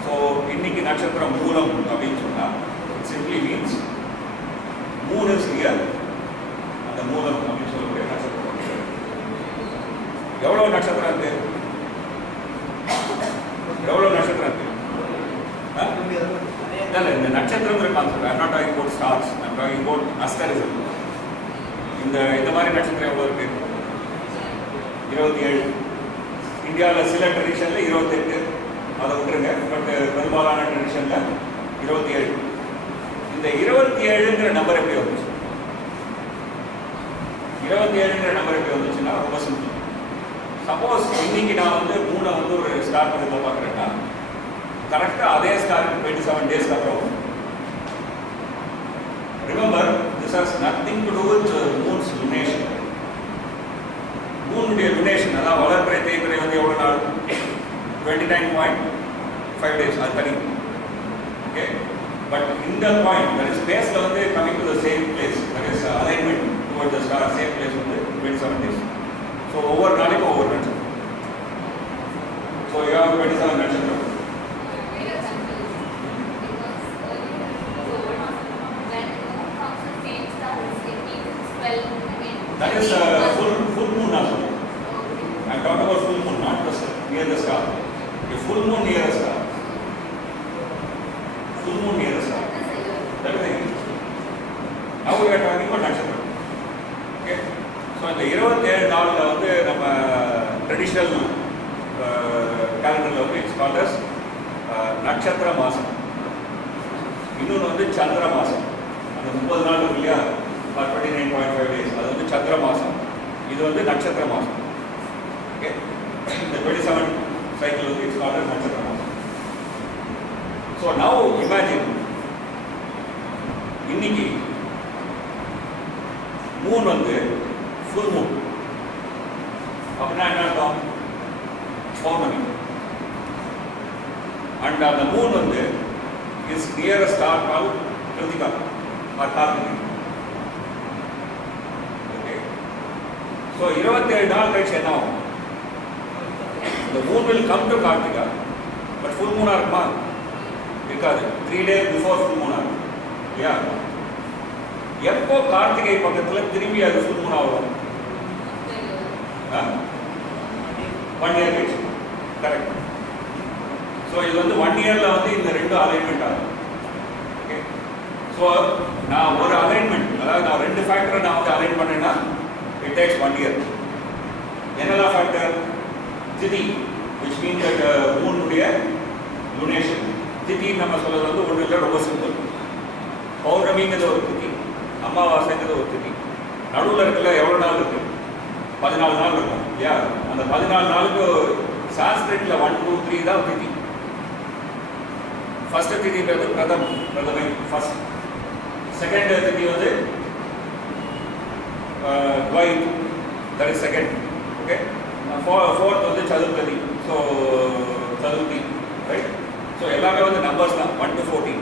so இன்னைக்கு நட்சத்திரம் மூலம் அப்படின்னு சொன்னால் it simply means moon is near அந்த மூலம் அப்படின்னு சொல்லக்கூடிய நட்சத்திரம். எவ்வளோ நட்சத்திரம் இருக்கு? எவ்வளோ நட்சத்திரம் இருக்கு? இல்லை, இந்த நட்சத்திரங்கிற concept I'm not talking about stars, I'm talking about astrology. இந்த மாதிரி நட்சத்திரம் எவ்வளோ இருக்கு? 27. இந்தியாவில் சில ட்ரெடிஷனில் 28, அதை விட்டுருங்க. பட் பெரும்பாலான ட்ரெடிஷனில் 27. இந்த 27ங்கிற நம்பர் எப்படி வந்துச்சு? 27ங்கிற நம்பர் எப்படி வந்துச்சுன்னா ரொம்ப சிம்பிள். சப்போஸ் இன்னைக்கு நான் வந்து மூணை வந்து ஒரு ஸ்டார் பக்கத்தில் பார்க்குறேன்னா கரெக்டாக அதே ஸ்டாருக்கு 27 டேஸ்க்கு அப்புறம். Remember, this has nothing to do with moon's lunation. மூனுடைய லுனேஷன், அதாவது வளர்பிறை தேய்பிறை வந்து எவ்வளோ நாள்? 29.5 days, அது தனி. ஓகே, பட் இந்த பாயிண்ட் தட் இஸ் ஸ்பேஸில் வந்து coming to the same place, that is alignment toward the star, same place வந்து 27 days. ஸோ ஒவ்வொரு நாளைக்கும் ஒவ்வொரு நட்சத்திரம். ஸோ யூ ஹேவ் 27 நட்சத்திரம். That is full moon also. I am talking about full moon, not the near the star. A full moon near the star. Full moon near the star. That is it. Now we are talking about நட்சத்திரம். Okay. So இந்த 27 நாளில் வந்து நம்ம ட்ரெடிஷ்னல் கேலண்டரில் வந்து it's called as நட்சத்திர மாதம். இன்னொன்று வந்து சந்திர மாதம். அந்த 30 நாள் இருக்கு இல்லையா, 29.5 days, அது வந்து சந்திர மாதம். இது வந்து நட்சத்திர மாதம். ஓகே, இந்த 27 சைக்கிள் வந்து இட்ஸ் கால்ட் அஸ் நட்சத்திர மாதம். ஸோ நவ் இமேஜின், இன்னைக்கு மூன் வந்து ஃபுல் மூன். அப்படின்னா என்ன அர்த்தம்? பௌர்ணமி. அண்ட் அந்த மூன் வந்து is near star call Krittika or Karthigai. Okay, so 27 நாள் கழிச்சு என்ன ஆகும்? இந்த moon will come to Karthika, but full மூனாக இருக்குமா? இருக்காது. 3 days பிஃபோர் ஃபுல் மூனாக இருக்கும் இல்லையா? எப்போ கார்த்திகை பக்கத்தில் திரும்பி அது ஃபுல் மூனாக வரும்? 1 year கழிச்சு. கரெக்ட். ஸோ இது வந்து 1 yearல வந்து இந்த ரெண்டு அலைன்மெண்ட் ஆகும். ஓகே, ஸோ நான் ஒரு அலைன்மெண்ட், அதாவது நான் 2 ஃபேக்டரை நான் வந்து அலைன் பண்ணேன்னா இட் டேக்ஸ் 1 year. என்னெல்லாம் ஃபேக்டர்? திதி, which means that மூணுடைய லுனேஷன். திதி நம்ம சொல்றது வந்து ஒன்றும் இல்லை, ரொம்ப சிம்பிள். பௌர்ணமிங்கிறது ஒரு திதி, அமாவாசைங்கிறது ஒரு திதி. நடுவில் இருக்குல்ல எவ்வளோ நாள் இருக்கு? 14 நாள் இருக்கும் இல்லையா? அந்த 14 நாளுக்கு சான்ஸ்கிரிட்ல 1, 2, 3 தான் திதி. ஃபர்ஸ்ட் திதிங்கிறது பிரதமை ஃபர்ஸ்ட். செகண்ட் திதி வந்து துவைத், that is second. Okay, fourth வந்து சதுர்த்தி. ஸோ சதுர்த்தி, ரைட்? ஸோ எல்லாமே வந்து நம்பர்ஸ் தான், 1 to 14.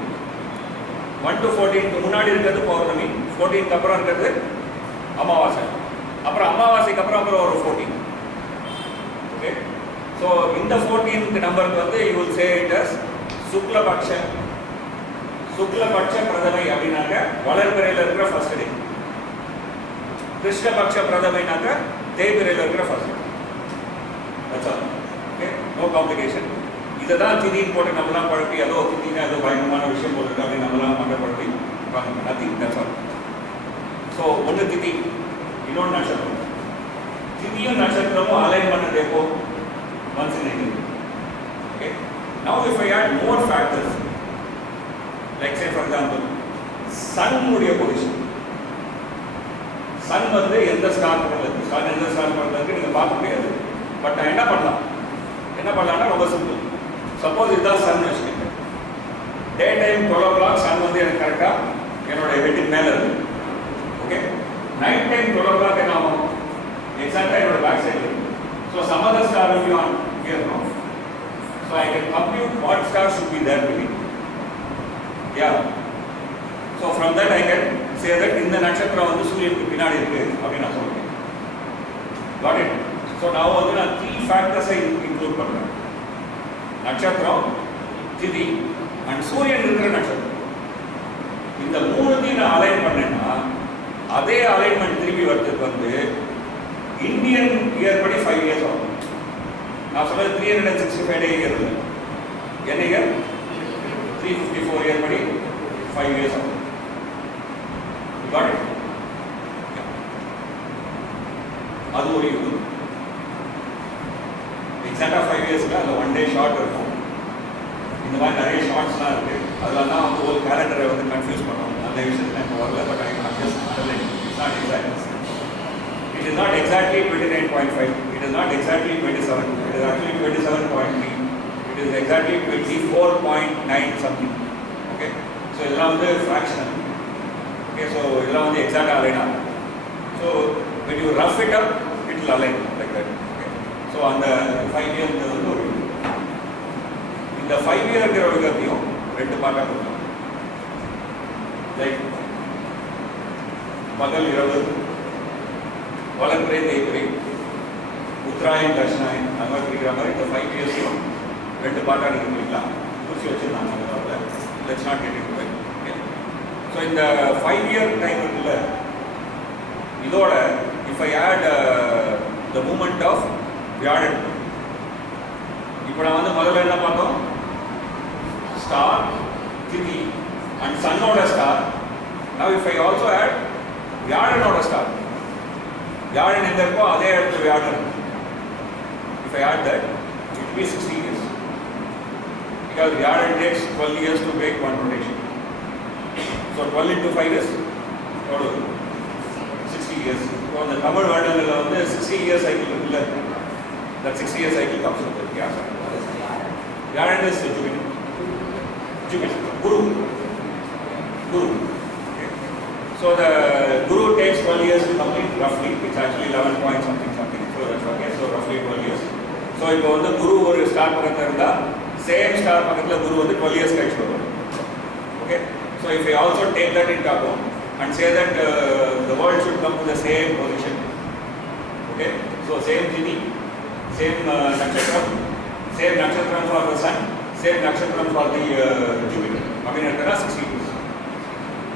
1 to 14க்கு முன்னாடி இருக்கிறது பௌர்ணமி, 14க்கு அப்புறம் இருக்கிறது அமாவாசை, அப்புறம் அமாவாசைக்கு அப்புறம் ஒரு 14. ஓகே, ஸோ இந்த 14th நம்பருக்கு வந்து you will say it as சுக்லபக்ஷ பிரதமை அப்படின்னாக்க வளர்பிறையில் இருக்கிற ஃபர்ஸ்ட் டே. கிருஷ்ணபக்ஷ பிரதமைனாக்க தேய்பிறையில் இருக்கிற first day. Okay, no complication. இதை தான் திதின்னு போட்டு நம்மளாம் குழப்பி ஏதோ திதினா ஏதோ பயங்கரமான விஷயம் போட்டுருக்கு அப்படின்னு நம்மளாம் மண்டப்படுத்தி நத்திங், தட்ஸ் ஆல். ஸோ ஒன்று திதி, இன்னொன்று நட்சத்திரம். திதியும் நட்சத்திரமும் அலைன் பண்ணது எப்போ? once in a year. Okay. Now if I add more factors, like say for example, sun உடைய position. sun வந்து எந்த ஸ்டார் பக்கத்துல, sun எந்த ஸ்டார் பக்கத்துல நீங்க பார்க்க முடியாது. பட் நான் என்ன பண்ணலாம்னா ரொம்ப சிம்பிள். சப்போஸ் இதுதான் sun வச்சுக்கோங்க. டே டைம் 12 o'clock sun வந்து எனக்கு கரெக்டா என்னோட ஹெட்டுக்கு மேல இருக்கு. ஓகே. நைட் டைம் 12 o'clock என்ன ஆகும்? எக்ஸாக்ட்டா என்னோட பேக் சைடு இருக்கு. So some other star will be on here now. So I can compute what star should be there between. Yeah. So from that I can say that in the nakshatra வந்து சூரியனுக்கு பின்னாடி இருக்கு அப்படி நான் சொல்றேன். Got it? So now வந்து நான் 3 factors ஐ include பண்றேன். நட்சத்திரம், திதி and சூரியன் இருக்கிற நட்சத்திரம். இந்த மூணுத்தையும் நான் அலைன் பண்ணேன்னா அதே அலைன்மெண்ட் திரும்பி வரதுக்கு வந்து இந்தியன் இயர் படி 5 இயர்ஸ் ஆகும். நான் சொல்றது 365 டே இயர் இல்லை. என்ன இயர்? 354 இயர் படி 5 இயர்ஸ் ஆகும். Got it? அது ஒரு யூஸ். எக்ஸாக்டா 5 இயர்ஸ்ல அந்த 1 டே ஷார்ட் இருக்கும். இந்த மாதிரி நிறைய ஷார்ட்ஸ்லாம் இருக்கு. அதெல்லாம் தான் வந்து ஒரு கேலண்டரை வந்து கன்ஃபியூஸ் பண்ணுவோம். அந்த விஷயத்துல எனக்கு வரல. But I just it's not exact. It is not exactly 29.5. It is not exactly 27. It is actually 27.3. It is exactly 24.9 something. Okay. So இதெல்லாம் வந்து fractional. Okay. So இதெல்லாம் வந்து exact align ஆகும். So when you rough it up, it will align like that. Okay. So அந்த 5 year வந்து ஒரு இந்த 5 year இருக்கிற விதத்தையும் ரெண்டு பார்ட்டா கொடுக்கலாம். லைக் பகல் இரவு, வளர்பிறை தேய்பிறை, உத்தராயன் தட்சிணாயன் அந்த மாதிரி பிரிக்கிற மாதிரி இந்த 5 இயர்ஸையும் ரெண்டு பார்ட்டாக நீங்கள் பிரிக்கலாம். குறிச்சி வச்சுருந்தாங்க அதில். Let's not get into it. Okay. So இந்த 5 இயர் டைம் இருக்குல்ல, இதோட if I add the moment of வியாழன். இப்போ நான் வந்து முதல்ல என்ன பார்த்தோம்? ஸ்டார், திதி அண்ட் சன்னோட star. Now if I also add வியாழனோட ஸ்டார். வியாழன் எங்க இருக்கோ அதே இடத்துல வியாழன். If I add that, it will be 60 years. Because வியாழன் takes 12 years to make one rotation. So 12 into 5 is 60 years. So the Tamil வருடங்கள்ல வந்து 60 year cycle இருக்குல்ல, that 60 year cycle comes with it. Yeah, வியாழன் is Jupiter, Guru. Okay. So the Guru takes 12 years to complete roughly. It's actually 11 point something. So that's okay. So roughly 12 years. So இப்போ வந்து குரு ஒரு ஸ்டார் பக்கத்தில் இருந்தால் same star பக்கத்தில் குரு வந்து 12 years கழிச்சு வரும். Okay. So if I also take that in டாக்கும் and say that the world should come to the same position. Okay. So same திதி, சேம் நட்சத்திரம், சேம் நட்சத்திரம் ஃபார் த சன், சேம் நட்சத்திரம் for the Jupiter அப்படின்னு எடுத்தா 60 years.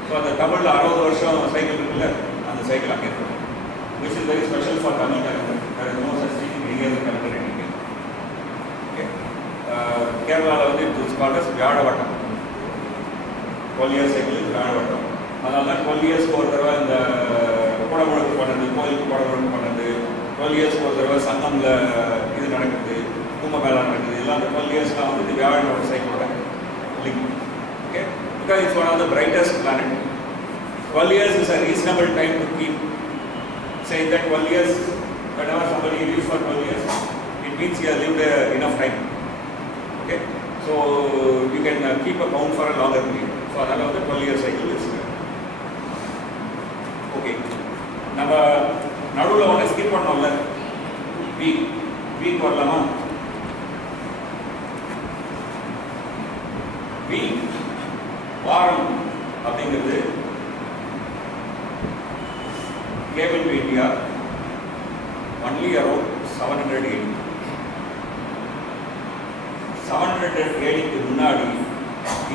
So அந்த தமிழில் 60 வருஷம் சைக்கிள் இருக்குல்ல, அந்த சைக்கிள் அங்கே இருக்கும். Which is very special for Tamil calendar. There is no such thing in any other calendar in India. Okay. Kerala வந்து it is called as வியாழவட்டம். 12 year cycle is வியாழவட்டம். அதனால 12 years ஒரு தடவை இந்த குடமுழுக்கு பண்ணுறது, கோயிலுக்கு குடமுழுக்கு பண்ணுறது, 12 years ஒரு தடவை சங்கம்ல இது நடக்குது, கும்பமேளா நடக்குது, எல்லாம் அந்த 12 yearsலாம் வந்து இந்த வியாழனோட சைக்கிளோட link. Okay. Because it's one of the brightest planet. 12 years is a reasonable time to keep saying that 12 years, whenever somebody lives for 12 years, it means he has lived enough time. Okay, so you can keep a count for a longer period. So another 12 year cycle is okay. நம்ம நடுவில் ஒன்று ஸ்கிப் பண்ணோம்ல, வீக் வரலாமா? வீக் வாரம் அப்படிங்கிறது came into India only around 700 AD. 700 ADக்கு முன்னாடி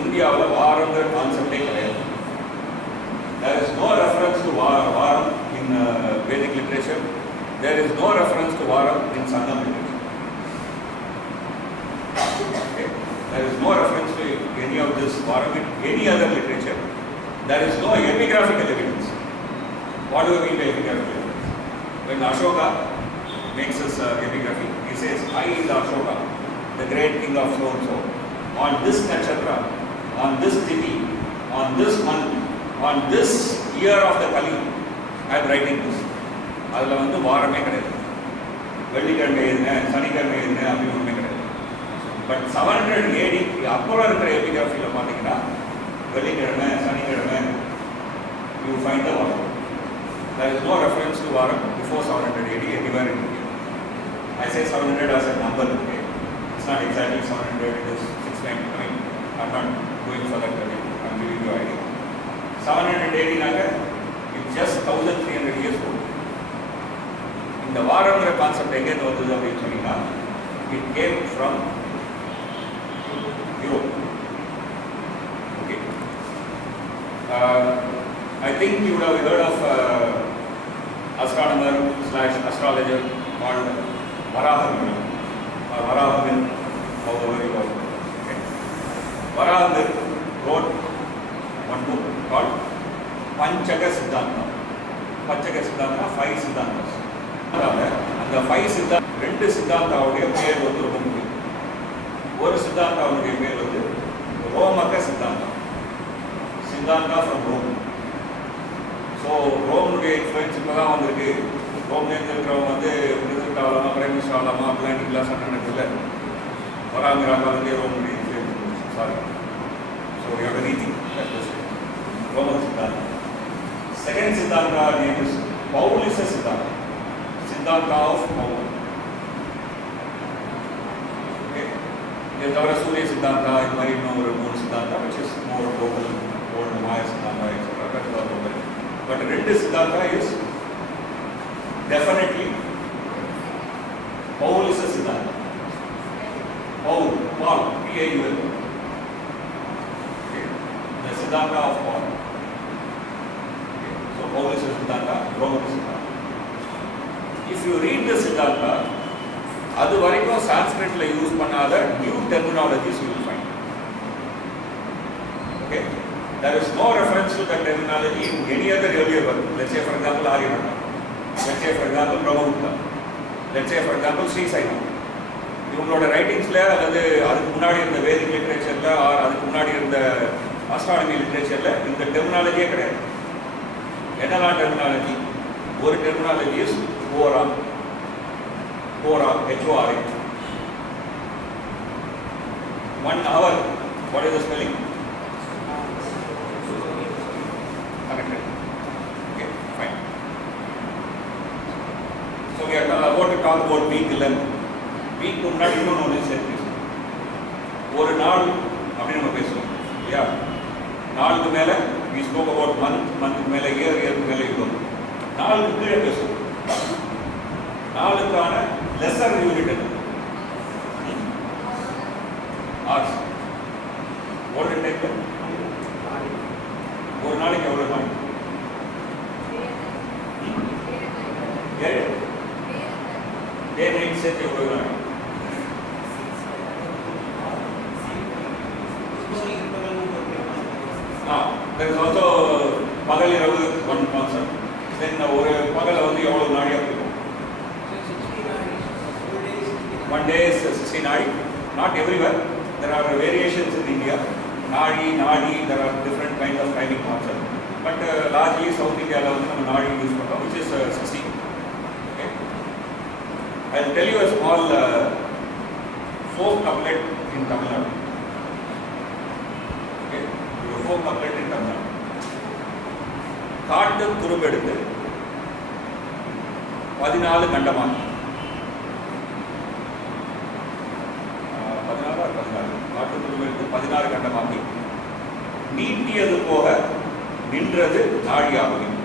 இந்தியாவில் வாரங்கிற கான்செப்டே கிடையாது. There is no reference to varam in Vedic literature. There is no reference to varam in Sangam literature. Okay? There is no reference to any of this varam in any other literature. There is no epigraphical evidence. What do we mean by epigraphical evidence? When Ashoka makes his epigraphy. He says, I is Ashoka, the great king of so and so. On this nakshatra, on this tithi, on this month, on this year of the Kali, I am writing this. அதில் வந்து வாரமே கிடையாது, வெள்ளிக்கிழமை எழுதினேன், சனிக்கிழமை எழுதினேன் அப்படின்னு ஒன்றுமே கிடையாது. பட் 700 AD அப்புறம் இருக்கிற எபிகிராஃபியில் பார்த்தீங்கன்னா வெள்ளிக்கிழமை, சனிக்கிழமை, you find the varam. There is no reference to varam before 700 AD anywhere in India. I say 700 as a number. Okay? It's not exactly 700. It is 690. I mean, I'm not going for that. I'm giving you an idea. 700 AD naga, it's just 1300 years old. In the varamra concept again, it came from Europe. Okay. I think you would have heard of astronomer / astrologer called Varahamir or Varahamir, however you call it. Okay. Varahamir wrote one book called Panchaka Siddhanta. Panchaka Siddhanta, 5 Siddhantas. அந்த 5 சித்தாந்தம், 2 சித்தாந்தாவுடைய பேர் வந்து ரொம்ப முக்கியம். ஒரு சித்தாந்தாவுடைய பேர் வந்து ரோமக சித்தாந்தம், சித்தாந்தா ஃப்ரம் ரோம். ஸோ ரோமுடைய இன்ஃப்ளூயன்ஸ் இப்போ தான் வந்திருக்கு. ரோம்லேருந்து இருக்கிறவங்க வந்து பிரசிடென்ட் ஆகலாமா, பிரைம் மினிஸ்டர் ஆகலாமா அப்படிலாம் இப்படிலாம் சட்டம் நடக்குதுல்ல. வராமிரா காலத்திலே ரோமுடைய இன்ஃப்ளூயன்ஸ். சாரி, ஸோ யோட நீதி ரோமக சித்தாந்தம். செகண்ட் சித்தாந்தா நேம் இஸ் பௌலிச சித்தாந்தம், சித்தாந்தா ஆஃப் பவுல். ஓகே, இது தவிர சூரிய சித்தாந்தா, இது மாதிரி இன்னும் ஒரு 3 Siddhanta which is more local, old மாய Siddhanta etc. But 2 Siddhanta is definitely பௌலிச சித்தாந்தம். Paul, P-A-U-L. Okay, the siddhanta of Paul. Okay, so பௌலிச சித்தாந்தா, ரோமக Siddhanta. If you read the Siddhanta, அது வரைக்கும் சான்ஸ்கிரிட்ல யூஸ் பண்ணாத new terminologies you will find. Okay, there is no reference to that terminology in any other earlier work. Let's say for example Aryabhatta, let's say for example Brahmagupta, let's say for example Sri Saina. இவங்களோட ரைட்டிங்ஸ்ல அல்லது அதுக்கு முன்னாடி இருந்த வேதிக் லிட்ரேச்சர்ல ஆர் அதுக்கு முன்னாடி இருந்த ஆஸ்ட்ரானமி லிட்ரேச்சர்ல இந்த டெர்மினாலஜியே கிடையாது. என்னெல்லாம் டெர்மினாலஜி? ஒரு terminology is Hora, H-O-R-A. 1 hour, what is the spelling? Connected. Okay, fine. So we are about to talk about week 11. Week முன்னாடி இன்னும் ஒன்று சேர்த்து ஒரு நாள் அப்படின்னு நம்ம பேசுவோம் இல்லையா? நாளுக்கு மேலே we spoke about மந்த்துக்கு மேலே இயருக்கு மேலே இருக்கும். நாளுக்கு கீழே பேசுவோம். நாளுக்கான லெசர் யூனிட் என்ன? ஆர்ஸ். ஒரு டைப்ல ஒரு நாளைக்கு எவ்வளவு நாள்? 7. டே நைட் சேர்த்து எவ்வளவு நாள்? there is also பகல் இரவு one concept. Then ஒரு பகல வந்து எவ்வளவு நாடியா இருக்கும்? 1 day is 60 nadi. Not everywhere. There are variations in India. Nadi, there are different kinds of timing concept. But largely South India la வந்து நம்ம nadi use பண்றோம், which is 60. Okay. I will tell you a small folk couplet in Tamil Nadu. Okay. A folk couplet in Tamil Nadu. காட்டு துரும்பெடுத்து 14 கண்டமாக்கி, 14 காட்டு துரும்பெடுத்து 16 கண்டமாக்கி, நீட்டியது போக நின்றது நாடியாகும்.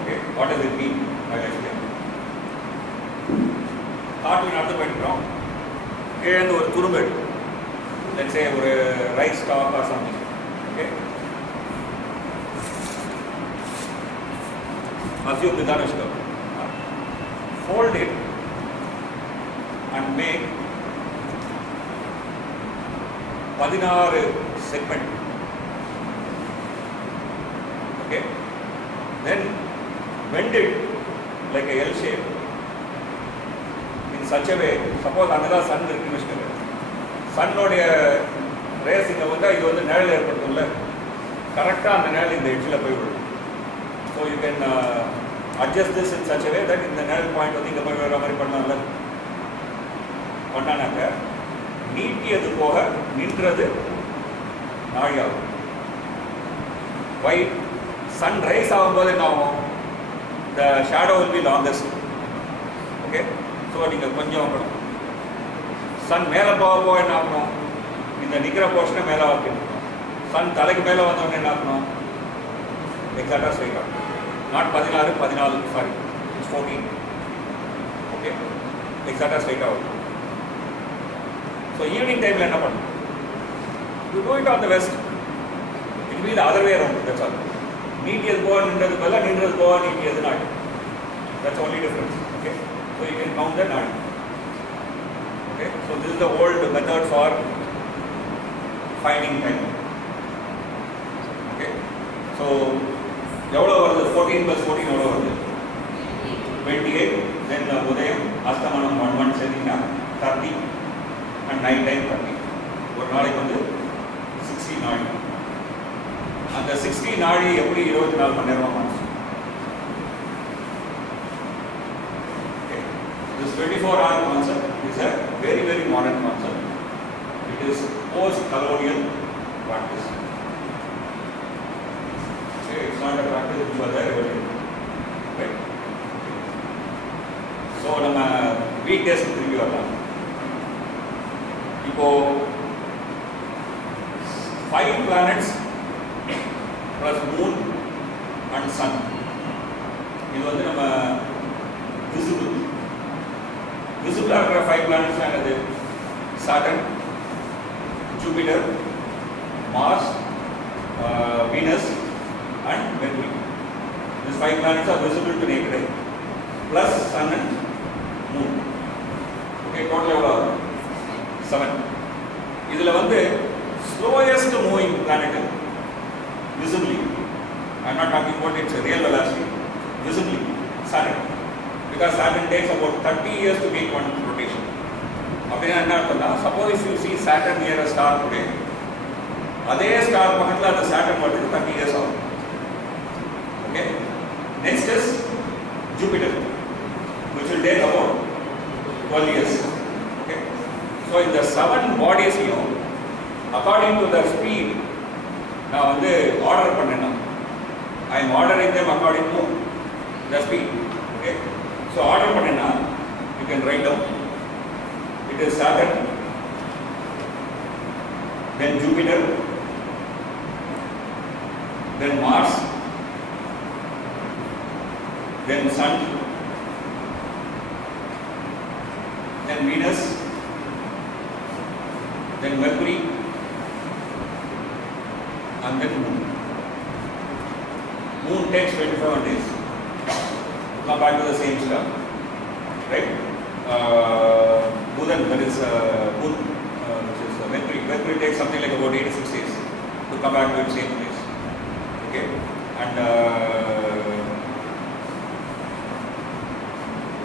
Okay, what does it mean? I'll explain. காட்டில் நடந்து போயிட்டுறோம், கீழே ஒரு துரும்பெடு, let's say ஒரு rice stock or something. Okay. Assume the Danish curve. Fold it and make 16 segment. Okay. Then bend it like a L shape in such a way. Suppose another sun இருக்குன்னு வச்சுக்கோங்க, சன்னுடைய ரேஸ் இங்கே வந்தால் இது வந்து நிழல் ஏற்படுத்தும்ல, கரெக்டாக அந்த நிழல் இந்த எட்ஜில் போய் விடும். So you can adjust this in such a way that இந்த நிழல் பாயிண்ட் வந்து இங்கே போய் வர மாதிரி பண்ணலாம்ல. பண்ணானாக்க நீட்டியது போக நின்றது நாழியாகும். வை சன் ரைஸ் ஆகும்போது என்ன ஆகும்? த shadow will be longest. Okay, so நீங்கள் கொஞ்சம் சன் மேலே போக என்ன ஆகணும்? இந்த நிற்கிற போர்ஷனை மேலே வைக்கணும். சன் தலைக்கு மேலே வந்தவொடனே என்ன ஆகணும்? எக்ஸாக்டாக ஸ்ட்ரைட் ஆகும். Not 16, 14, sorry, it's 14. ஓகே, எக்ஸாக்டாக ஸ்ட்ரைட் ஆகும். ஸோ ஈவினிங் டைமில் என்ன பண்ணணும்? You do it on the west. It mean other way around. That's all. நீட்டியது போக நின்றது பதிலாக நின்றது போக நீட்டியது நாடு. That's only difference. Okay, so you can count the நாடு. Okay, so this is the old method for finding time. Okay, so எவ்வளோ வருது? 14 + 14 எவ்வளோ வருது? 28. Then உதயம் அஸ்தமனம் 1 சேர்த்தீங்கன்னா 30 and night time 30. ஒரு நாளைக்கு வந்து 60 நாழி. அந்த 60 நாழி எப்படி 24 மணி நேரமாக மாறும்? This 24-hour concept is a very, very modern concept. It is post-colonial practice. Okay, it's not a practice which was there earlier. Right? So, நம்ம weekdays திரும்பி வரலாம். இப்போ 5 planets plus moon and sun. இது வந்து நம்ம visible are 5 planets and Saturn, Jupiter, Mars, Venus and Mercury. These 5 planets are visible to naked eye, plus Sun and Moon. Okay, total 7. இதில் வந்து slowest moving planet visibly, I am not talking about its real velocity, visibly, Saturn. Because Saturn takes about 30 years to make one rotation. அப்படின்னா என்ன அர்த்தம்னா, suppose if you see Saturn near a star today, அதே ஸ்டார் பக்கத்தில் அந்த Saturn வரதுக்கு 30 years ஆகும். Okay, next is Jupiter, which will take about 12 years. Okay, so in the 7 bodies, according to the speed, நான் வந்து ஆர்டர் பண்ணேன்னா, I am ordering them according to the speed. Okay, so order பண்ணேன்னா, you can write down. It is Saturn, then Jupiter, then Mars, then Sun, then Venus, then Mercury, and then Moon. Moon takes 27 days to come back to the same star, right? Buddha, that is Moon, which is Mercury. Mercury takes something like about 86 days to come back to its same place. Okay, and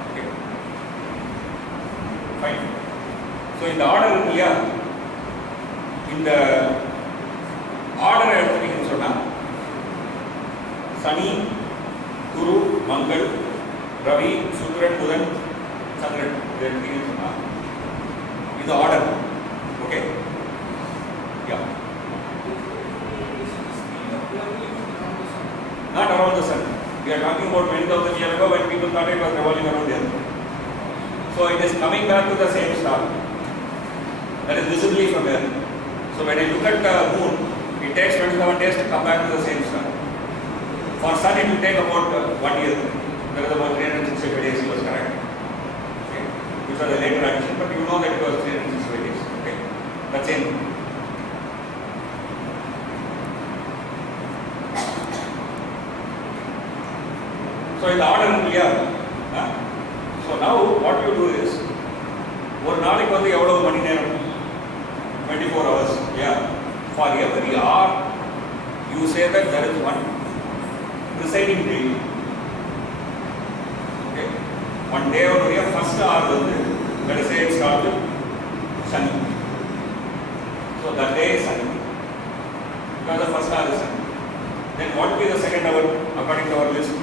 okay, fine. So in the order, in the order எடுத்துக்கிட்டீங்கன்னு சொன்னா, சனி, குரு, மங்கள், ரவி, சுக்கிரன், புதன், சந்திரன் எடுத்துக்கிட்டீங்கன்னு சொன்னா, இது order. Okay, yeah, not around the sun. We are talking about 20,000 years ago when people thought it was revolving around the earth. So it is coming back to the same star that is visibly from Earth. So when I look at the moon, it takes 27 days to come back to the same star. For sun, it will take about 1 year. There is about 365 days. He was correct. Okay, which was a later addition, but you know that it was 365 days. Okay, that's it. So in the order clear. So now what you do is, ஒரு நாளைக்கு வந்து எவ்வளவு மணி நேரம்? 24 hours. Yeah. For every hour, you say that there is one presiding day. Okay. One day onuடைய first hour வந்து let us say it starts with Sunny. So that day is Sunny. Because the first hour is Sunny. Then what will be the second hour according to our list?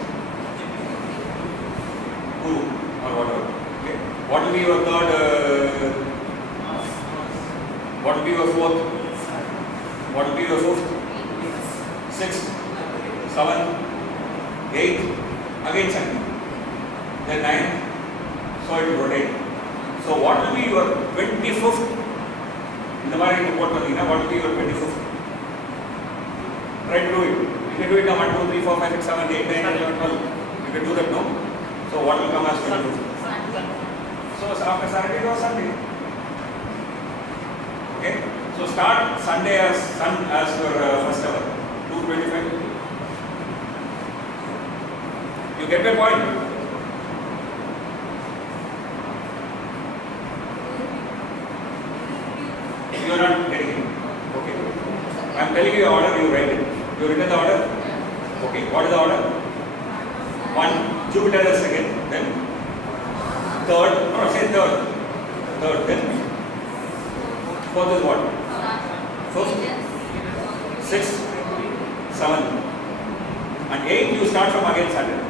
Guru or whatever. Okay. What will be your third? What will be your fourth? What will be your fifth? Sixth, seventh, eighth, again Sunday. Then ninth, so it will rotate. So what will be your 25th? In the morning report, what will be your 25th? Try to do it. You can do it now 1, 2, 3, 4, 5, 6, 7, 8, 9, 11, 12. You can do that now. So what will come as 25th? So after Saturday or Sunday. Okay. So start Sunday as sun as your first hour. 2:25. You get my point? You are not getting it. Okay. I am telling you the order, you write it. You written the order? Okay. What is the order? 1, Jupiter is second, then third, no, say third. Third, then fourth is what? Fifth, sixth, seventh. And 8 you start from again Saturday.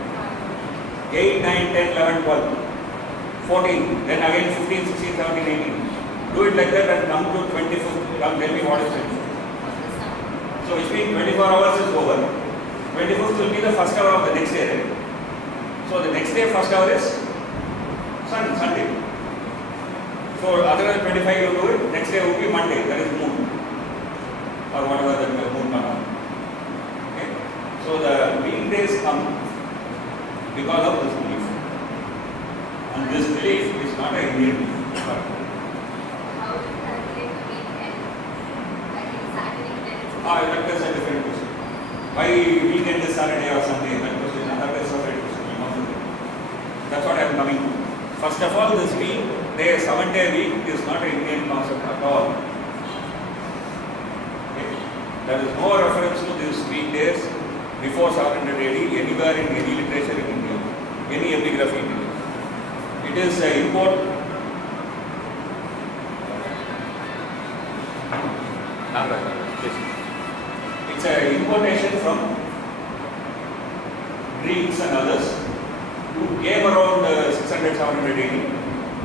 8, 9, 10, 11, 12, 14, then again 15, 16, 17, 18. Do it like that and come to 25th. Come tell me what is 25th. So which means 24 hours is over. 25th will be the first hour of the next day. Right? So the next day first hour is Sunday. So other than 25 you do it, next day will be Monday, that is moon. Or whatever that moon comes out. Okay? So the weekdays come because of this belief. And this belief is not an Indian belief. How do you calculate the weekend? Like in Saturday, then it's That is a different question. Why weekend is Saturday or Sunday? That question, that is a separate question. That's what I am coming to. First of all, this week, 7-day week is not an Indian concept at all. Okay? There is no reference to these weekdays before 700 AD anywhere in any literature in India, any epigraphy in India. It is an import. It's an importation from Greeks and others who came around 600-700 AD.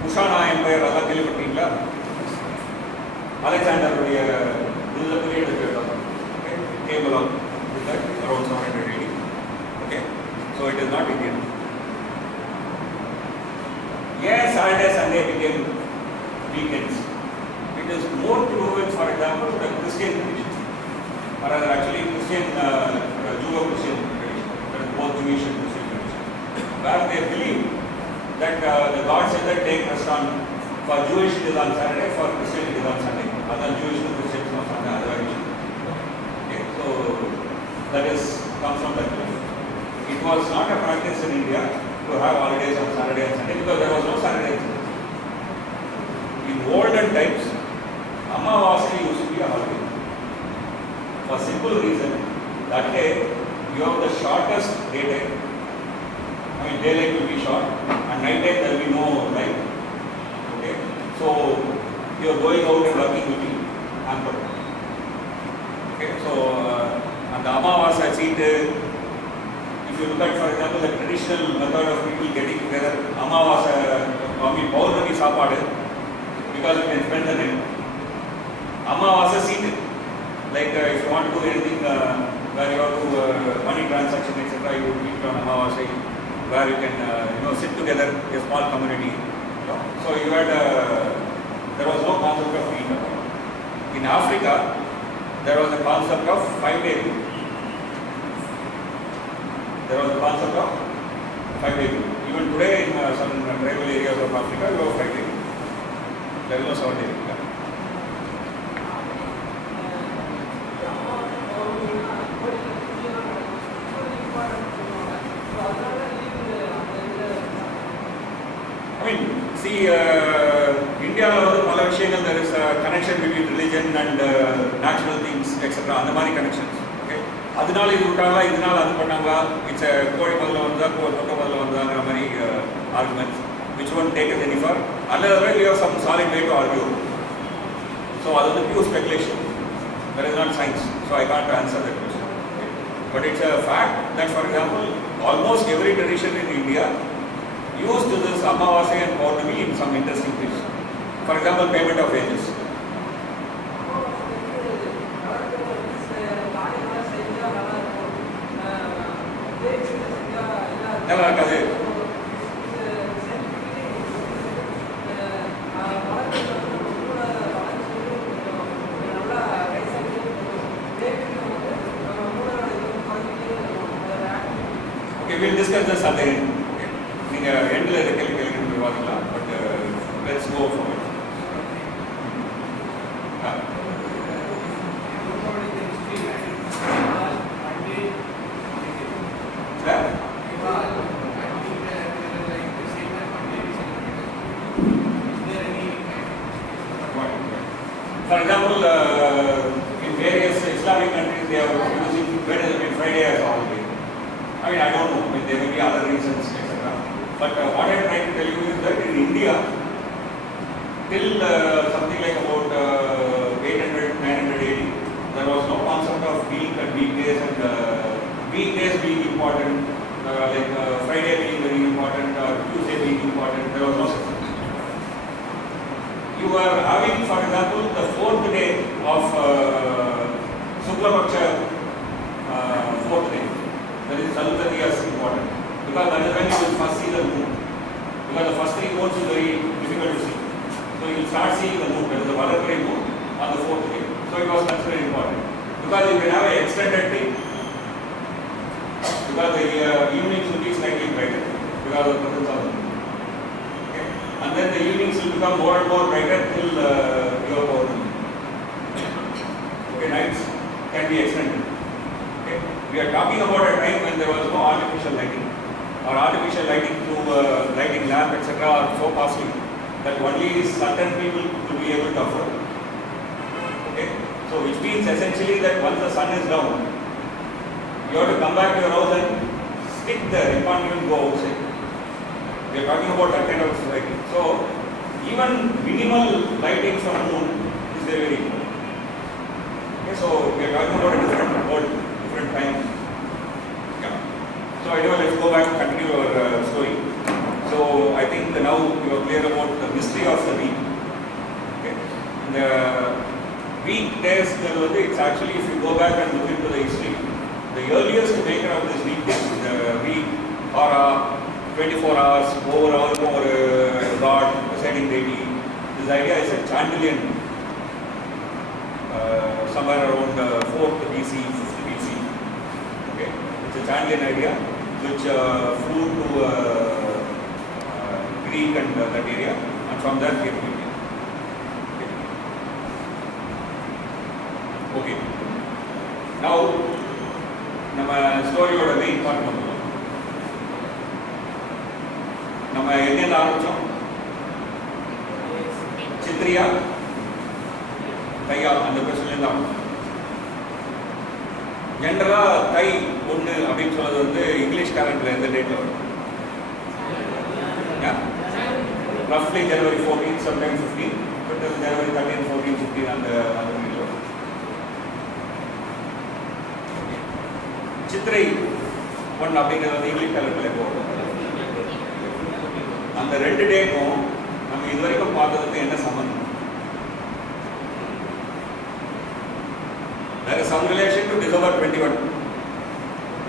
Kushana Empire, Allah Kelipattingla, Alexander came along with that around 700 AD. Okay, so it is not Indian. Yes, Saturday, Sunday became weekends. It is more to do with, for example, the Christian tradition, or rather actually Christian, Judeo-Christian tradition, that is both Jewish and Christian tradition, where they believe that the God said that take rest on, for Jewish it is on Saturday, for Christian it is on Sunday. Other Jewish to Christian is on Sunday, otherwise. Okay, so that is comes from that belief. It was not a practice in India to have holidays on Saturday and Sunday because there was no Saturday. In olden times, Amavasya used to be a holiday. For simple reason, that day you have the shortest daytime. I mean, daylight will be short, and night time there will be no light. Okay, so your going out and working will be hampered. Okay, so and the Amavasya seat, if you look at, for example, the traditional method of people getting together, Amavasya, I mean, Paurnami Sapadu, because you can spend the night. Amavasya seat, like if you want to do anything where you have to money transaction, etc., you would meet on Amavasya, where you can sit together, a small community. So you had there was no concept of week. In Africa, there was a concept of 5-day week. There was a concept of 5-day week. Even today in some tribal areas of Africa, you have 5-day week. There is no 7-day week. I mean, see, India, there is a connection between religion and natural things, etc. And the money connections. Okay. Adinal is Utala, Idinal Adapatanga, it's a Kodi Padla, Kodi Padla, arguments, which one take it any far. Otherwise, you have some solid way to argue. So, that is pure speculation. That is not science. So, I can't answer that question. But it's a fact that, for example, almost every tradition in India used this Amavasya and Paurnami in some interesting ways. For example, payment of wages. நல்லா இருக்காது. Okay, we'll discuss this at the end. நீங்க எண்ட்ல இருக்க கேள்வி விவாதிக்கலாம். But let's go for it. For example, in various Islamic countries, they are using Friday as holiday. I mean, I don't know. I mean, there may be other reasons, etc. But what I am trying to tell you is that in India, till something like about 800, 900 AD, there was no concept of week and weekdays and weekdays being important, like Friday being very important or Tuesday being important. There was no such thing. You are having, for example, the 4th day of Suklapaksha, 4th day. That is Salutadiya is important. Because that is when you will first see the moon. Because the first 3 moons is very difficult to see. So you will start seeing the moon, that is the Valakari moon, on the 4th day. So it was considered important. Because you will have an extended day. Because the evenings will be slightly brighter. Because of the presence of the moon. And then the evenings will become more and more brighter till your Paurnami. Okay, nights can be extended. Okay, we are talking about a time when there was no artificial lighting, or artificial lighting through lighting lamp, etc. are so costly that only certain people will be able to afford. Okay, so which means essentially that once the sun is down, you have to come back to your house and stick there. You can't even go outside. We are talking about that kind of lighting. So, even minimal lighting from moon is very, very important. Okay, so we are talking about a different world, different time. Yeah. So, anyway, let's go back and continue our story. So, I think now you are clear about the mystery of the week. Okay. The weekdays, it's actually, if you go back and look into the history, the earliest maker of this week is the week or 24 hours over God, presiding deity. This idea is a Chandelian, somewhere around 4th BC, 5th BC. Okay, it's a Chandelian idea which flew to Greek and that area, and from there came to India. Okay. Now, நம்ம ஸ்டோரியோட main part பண்ணுவோம். நம்ம எங்கேருந்து ஆரம்பிச்சோம்? சித்ரியா, தையா, அந்த பிரச்சனை தான். ஜென்ரலா தை 1 அப்படின்னு சொல்றது வந்து இங்கிலீஷ் கேலண்டர்ல எந்த டேட்ல வரும்? ரஃப்லி ஜனவரி 14, sometimes 15, but ஜனவரி 13, 14, 15 அந்த மாதிரி வரும். சித்திரை 1 அப்படிங்கிறது வந்து இங்கிலீஷ் கேலண்டர்ல போகும். அந்த 2 டேக்கும் நம்ம இதுவரைக்கும் பார்த்ததுக்கு என்ன சம்பந்தம்? There is some relation to December 21.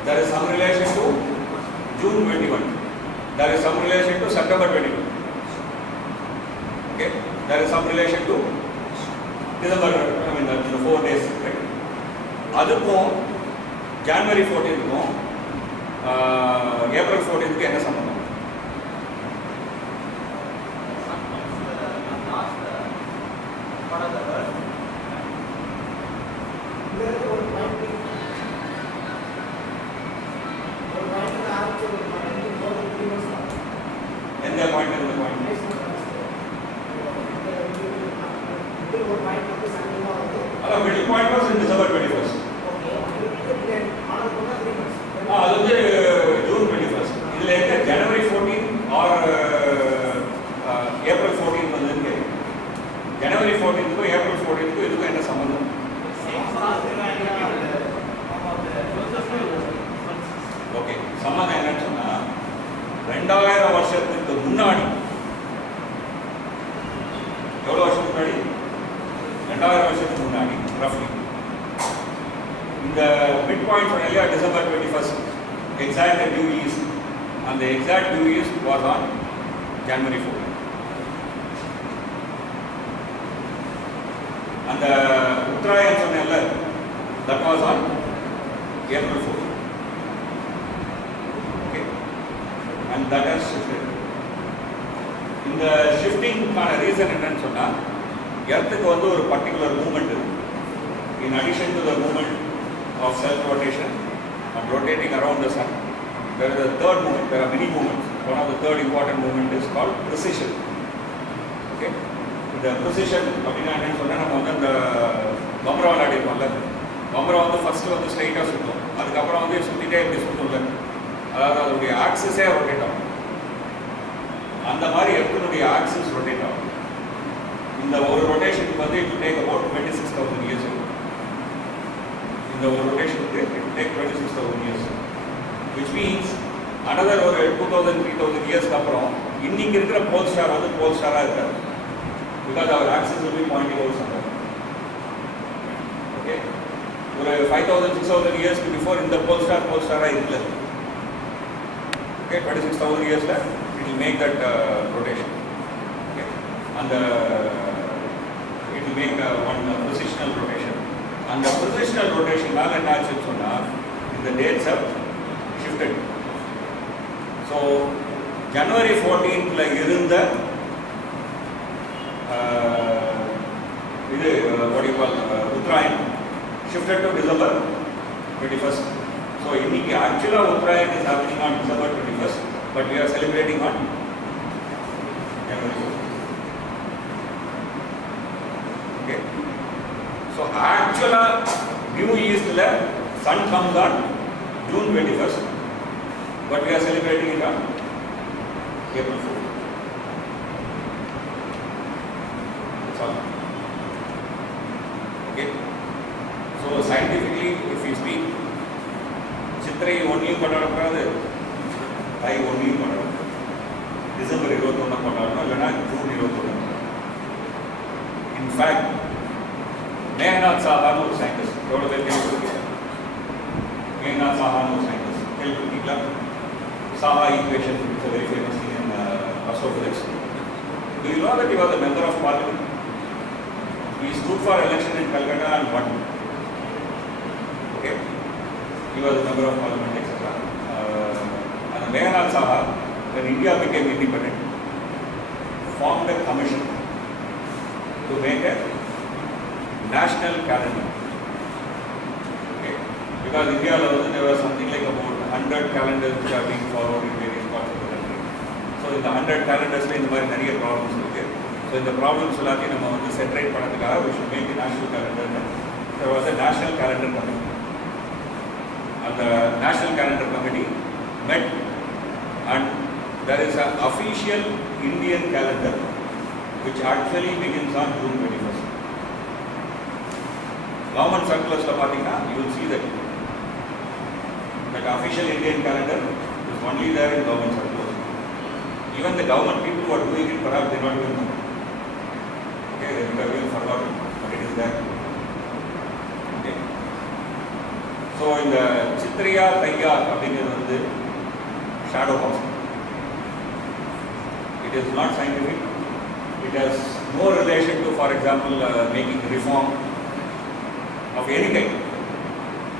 There is some relation to June 21. There is some relation to September 21. Okay? There is some relation to December, I mean the 4 days. Right? அதுக்கும் January 14க்கும் April 14க்கு என்ன சம்பந்தம்? எந்த பாயிண்ட் எந்த பாயிண்ட்? அதான் middle point was in December 21st. அது வந்து June 21st. இதுல எங்க January 14 or 14th ஏப்ரல் 14th இதுக்கும் என்ன சம்பந்தம்? ஓகே, சம்பந்தம் என்னன்னு சொன்னா 2000 வருஷத்துக்கு முன்னாடி, எவ்வளவு வருஷத்துக்கு முன்னாடி? 2000 வருஷத்துக்கு முன்னாடி ரஃப்லி இந்த மிட் பாயிண்ட் சொன்ன இல்லையா, December 21st exact due east, and the exact due east was on January 4th. அந்த உத்தராயணம் சொன்னேன்ல, that was on April 4th. Okay, and that has shifted. இந்த ஷிஃப்டிங்கான ரீசன் என்னன்னு சொன்னா, எர்த்துக்கு வந்து ஒரு பர்டிகுலர் மூவ்மெண்ட் இருக்கு. In addition to the movement of self-rotation and rotating around the sun, there is a third movement. There are many movements. One of the third important movement is called precession. Okay, the precession அப்படின்னா என்னன்னு சொன்னா, நம்ம வந்து அந்த பம்பரம் விளையாடிருக்கோம்ல, பம்பரம் வந்து ஃபர்ஸ்ட் வந்து ஸ்ட்ரைட்டாக சுற்றும், அதுக்கப்புறம் வந்து சுற்றிட்டே இப்படி சுற்றும்ல, அதாவது அதனுடைய ஆக்சிஸே ரொட்டேட் ஆகும். அந்த மாதிரி எர்த்தினுடைய ஆக்சிஸ் ரொட்டேட் ஆகும். இந்த ஒரு ரொட்டேஷனுக்கு வந்து இட் டேக் அபவுட் 26,000 years. இந்த ஒரு ரொட்டேஷனுக்கு it take 26,000 years, which means another ஒரு 2,000-3,000 இயர்ஸ்க்கு அப்புறம் இன்னைக்கு இருக்கிற போல் ஸ்டார் வந்து போல் ஸ்டாராக இருக்காது, because our axis will be pointing over somewhere. Okay, ஒரு 5,000-6,000 இயர்ஸ்க்கு பிஃபோர் இந்த போல் ஸ்டாராக இல்லை. ஓகே, 26,000 இயர்ஸில் it will make that rotation. Okay, and it will make one positional rotation. அந்த positional rotation மேலே என்ன ஆச்சுன்னு சொன்னால், இந்த dates have shifted. So January 14th இருந்த இது what you call Uttarayanam shifted to December 21st. So இன்னைக்கு actually உத்தராயணம் is happening on December 21st, but we are celebrating on January 4th. Okay, so actually due east la sun comes on June 21st, but we are celebrating it on April 4th. That's all. Okay, so scientifically if you speak, சித்திரை ஒன்றையும் கொண்டாடக்கூடாது, தை ஒன்றையும் கொண்டாடக்கூடாது, டிசம்பர் 21 கொண்டாடணும், இல்லைன்னா ஜூன் 21. இன்ஃபேக்ட் மேகநாத் சாஹான்னு ஒரு சயின்டிஸ்ட், எவ்வளோ பேர் கேள்விப்பட்டிருக்கீங்க? மேகநாத் சாஹான்னு ஒரு சயின்டிஸ்ட் கேள்விப்பட்டிருக்கீங்களா? Saha equation is a very famous thing in astrophysics. Do you know that he was a member of parliament? He stood for election in Calcutta and won. Okay, he was a member of parliament, etc. And Meghnad Saha, when India became independent, formed a commission to make a national calendar. Okay, because India there was something like about 100 calendars which are being followed in various parts of the country. So in the 100 calendars இந்த மாதிரி நிறைய ப்ராப்ளம்ஸ் இருக்கு. So இந்த ப்ராப்ளம்ஸ் எல்லாத்தையும் நம்ம வந்து செப்பரேட் பண்ணதுக்காக we should make a national calendar. There was a national calendar committee. And the national calendar committee met, and there is an official Indian calendar which actually begins on June 21st. Government circulars la pathina, you will see that official Indian calendar is only there in government circulars. Even the government people who are doing it, perhaps they not even know. Okay, they would have even forgotten, but it is there. Okay, so in the Chitriya Thaiya அப்படிங்கிறது வந்து shadow house. It is not scientific. It has no relation to, for example, making reform of any kind.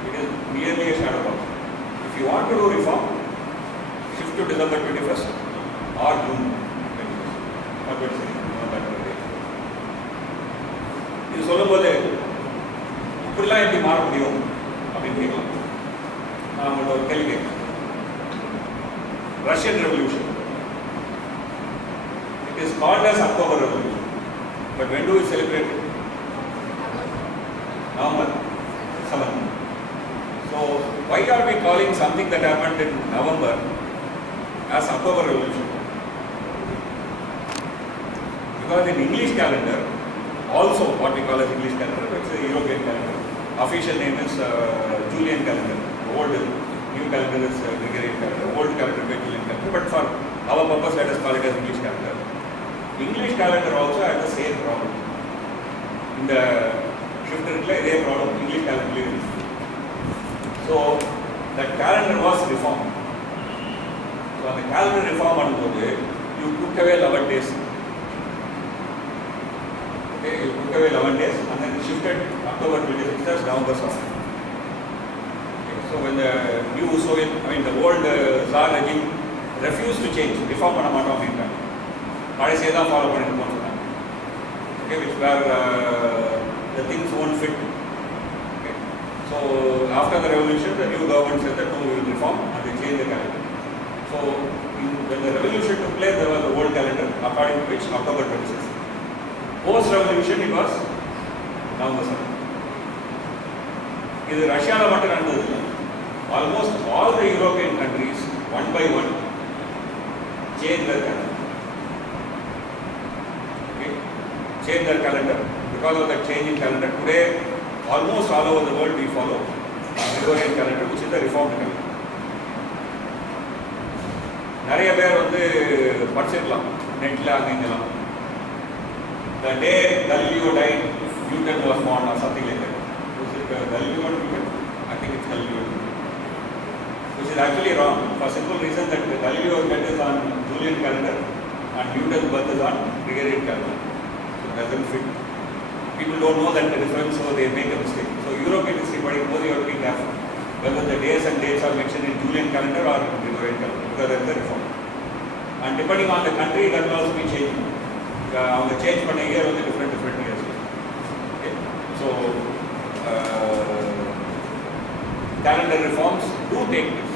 It is merely a shadow box. If you want to do reform, shift to December 21st or June 21st. Or 22nd. இது சொல்லும்போது இப்படிலாம் எப்படி மாற முடியும் அப்படின்னு கேட்கலாம். நான் உங்கள்கிட்ட ஒரு கேள்வி கேட்குறேன். Russian Revolution. It is called as October Revolution. But when do we celebrate it? November 7th. So why are we calling something that happened in November as October Revolution? Because in English calendar, also what we call as English calendar, which is a European calendar. Official name is Julian calendar. Old new calendar is Gregorian calendar. Old calendar is Julian calendar. But for our purpose, let us call it as English calendar. English calendar also had the same problem. In the shifter, there problem English calendar. So that calendar was reformed. So on the calendar reform you took away 11 days. Okay, you took away 11 days and then shifted October 26th as November 7th. Okay, so when the new Soviet, the old Tsar regime refused to change, reform on a matter of income. Follow okay, which were the things won't fit. Okay. So after the revolution, the new government said that no, we will reform and they changed the calendar. So when the revolution took place, there was the old calendar, according to which October 26th. Post-revolution, it was November 7th. In Russia, almost all the European countries, one by one, changed their calendar. Okay? Changed their calendar. Because of that change in calendar, today, almost all over the world, we follow Gregorian calendar, which is the reformed calendar. நிறைய பேர் படிச்சிருக்கலாம் நெட்ல அங்கெல்லாம். The day Galileo died, Newton was born or something like that. Was it Galileo or Newton? I think it's Galileo. Which is actually wrong for simple reason that Galileo's birth is on Julian calendar and Newton's birth is on Gregorian calendar. So it doesn't fit. People don't know that the difference, so they make a mistake. So European history, you have to be careful whether the days and dates are mentioned in Julian calendar or Gregorian calendar, because there is a reform. And depending on the country, that will also be changing. The change from a year will be different years. Okay? So calendar reforms do take place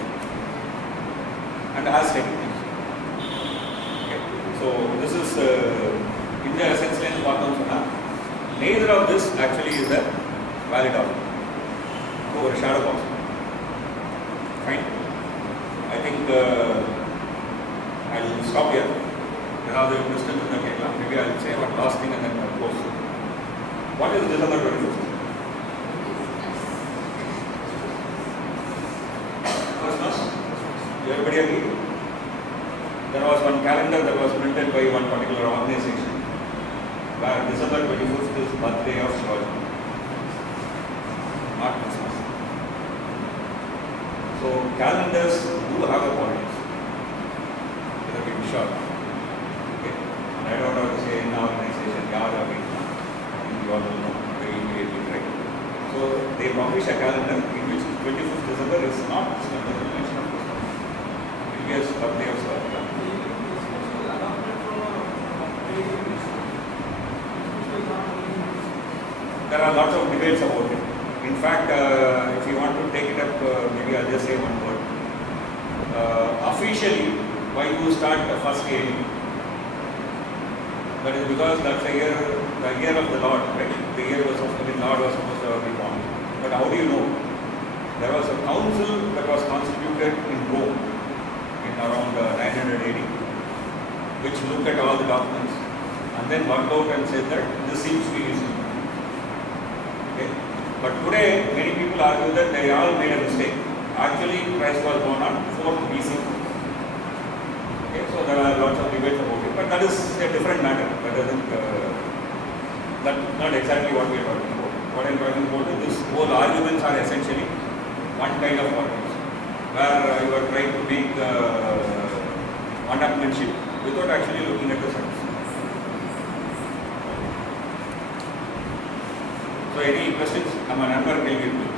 and has taken place. Okay? So this is in the essence neither of this actually is a valid order. So a shadow box. Fine. I think I'll stop here. Another question in the Kerala. Maybe I'll say one last thing and then I'll close. What is December 25th? Christmas? Everybody agree? There was one calendar that was printed by one particular organization where December 25th is birthday of Astrology. Not Christmas. So calendars do have a politics. Let me be sure. Okay. And I don't have to say in our organization, Yada, I think you all will know very immediately, right? So they publish a calendar in which 25th December is not December, the mention of Christmas. Previous birthday of Astrology. There are lots of debates about it. In fact, if you want to take it up, maybe I'll just say one word. Officially, why you start the first day? That is because that's the year of the Lord, right? The year was supposed to be, Lord was supposed to be born. But how do you know? There was a council that was constituted in Rome in around 900 AD, which looked at all the documents and then worked out and said that this seems to be reasonable. Okay? But today, many people argue that they all made a mistake. Actually, Christ was born on 4th BC. Okay? So there are lots of debates about it, but that is a different matter. That's not exactly what we are talking about. What I am talking about is this whole arguments are essentially one kind of arguments, where you are trying to make one-upmanship without actually looking at the science. So any questions? I'm a number will give you.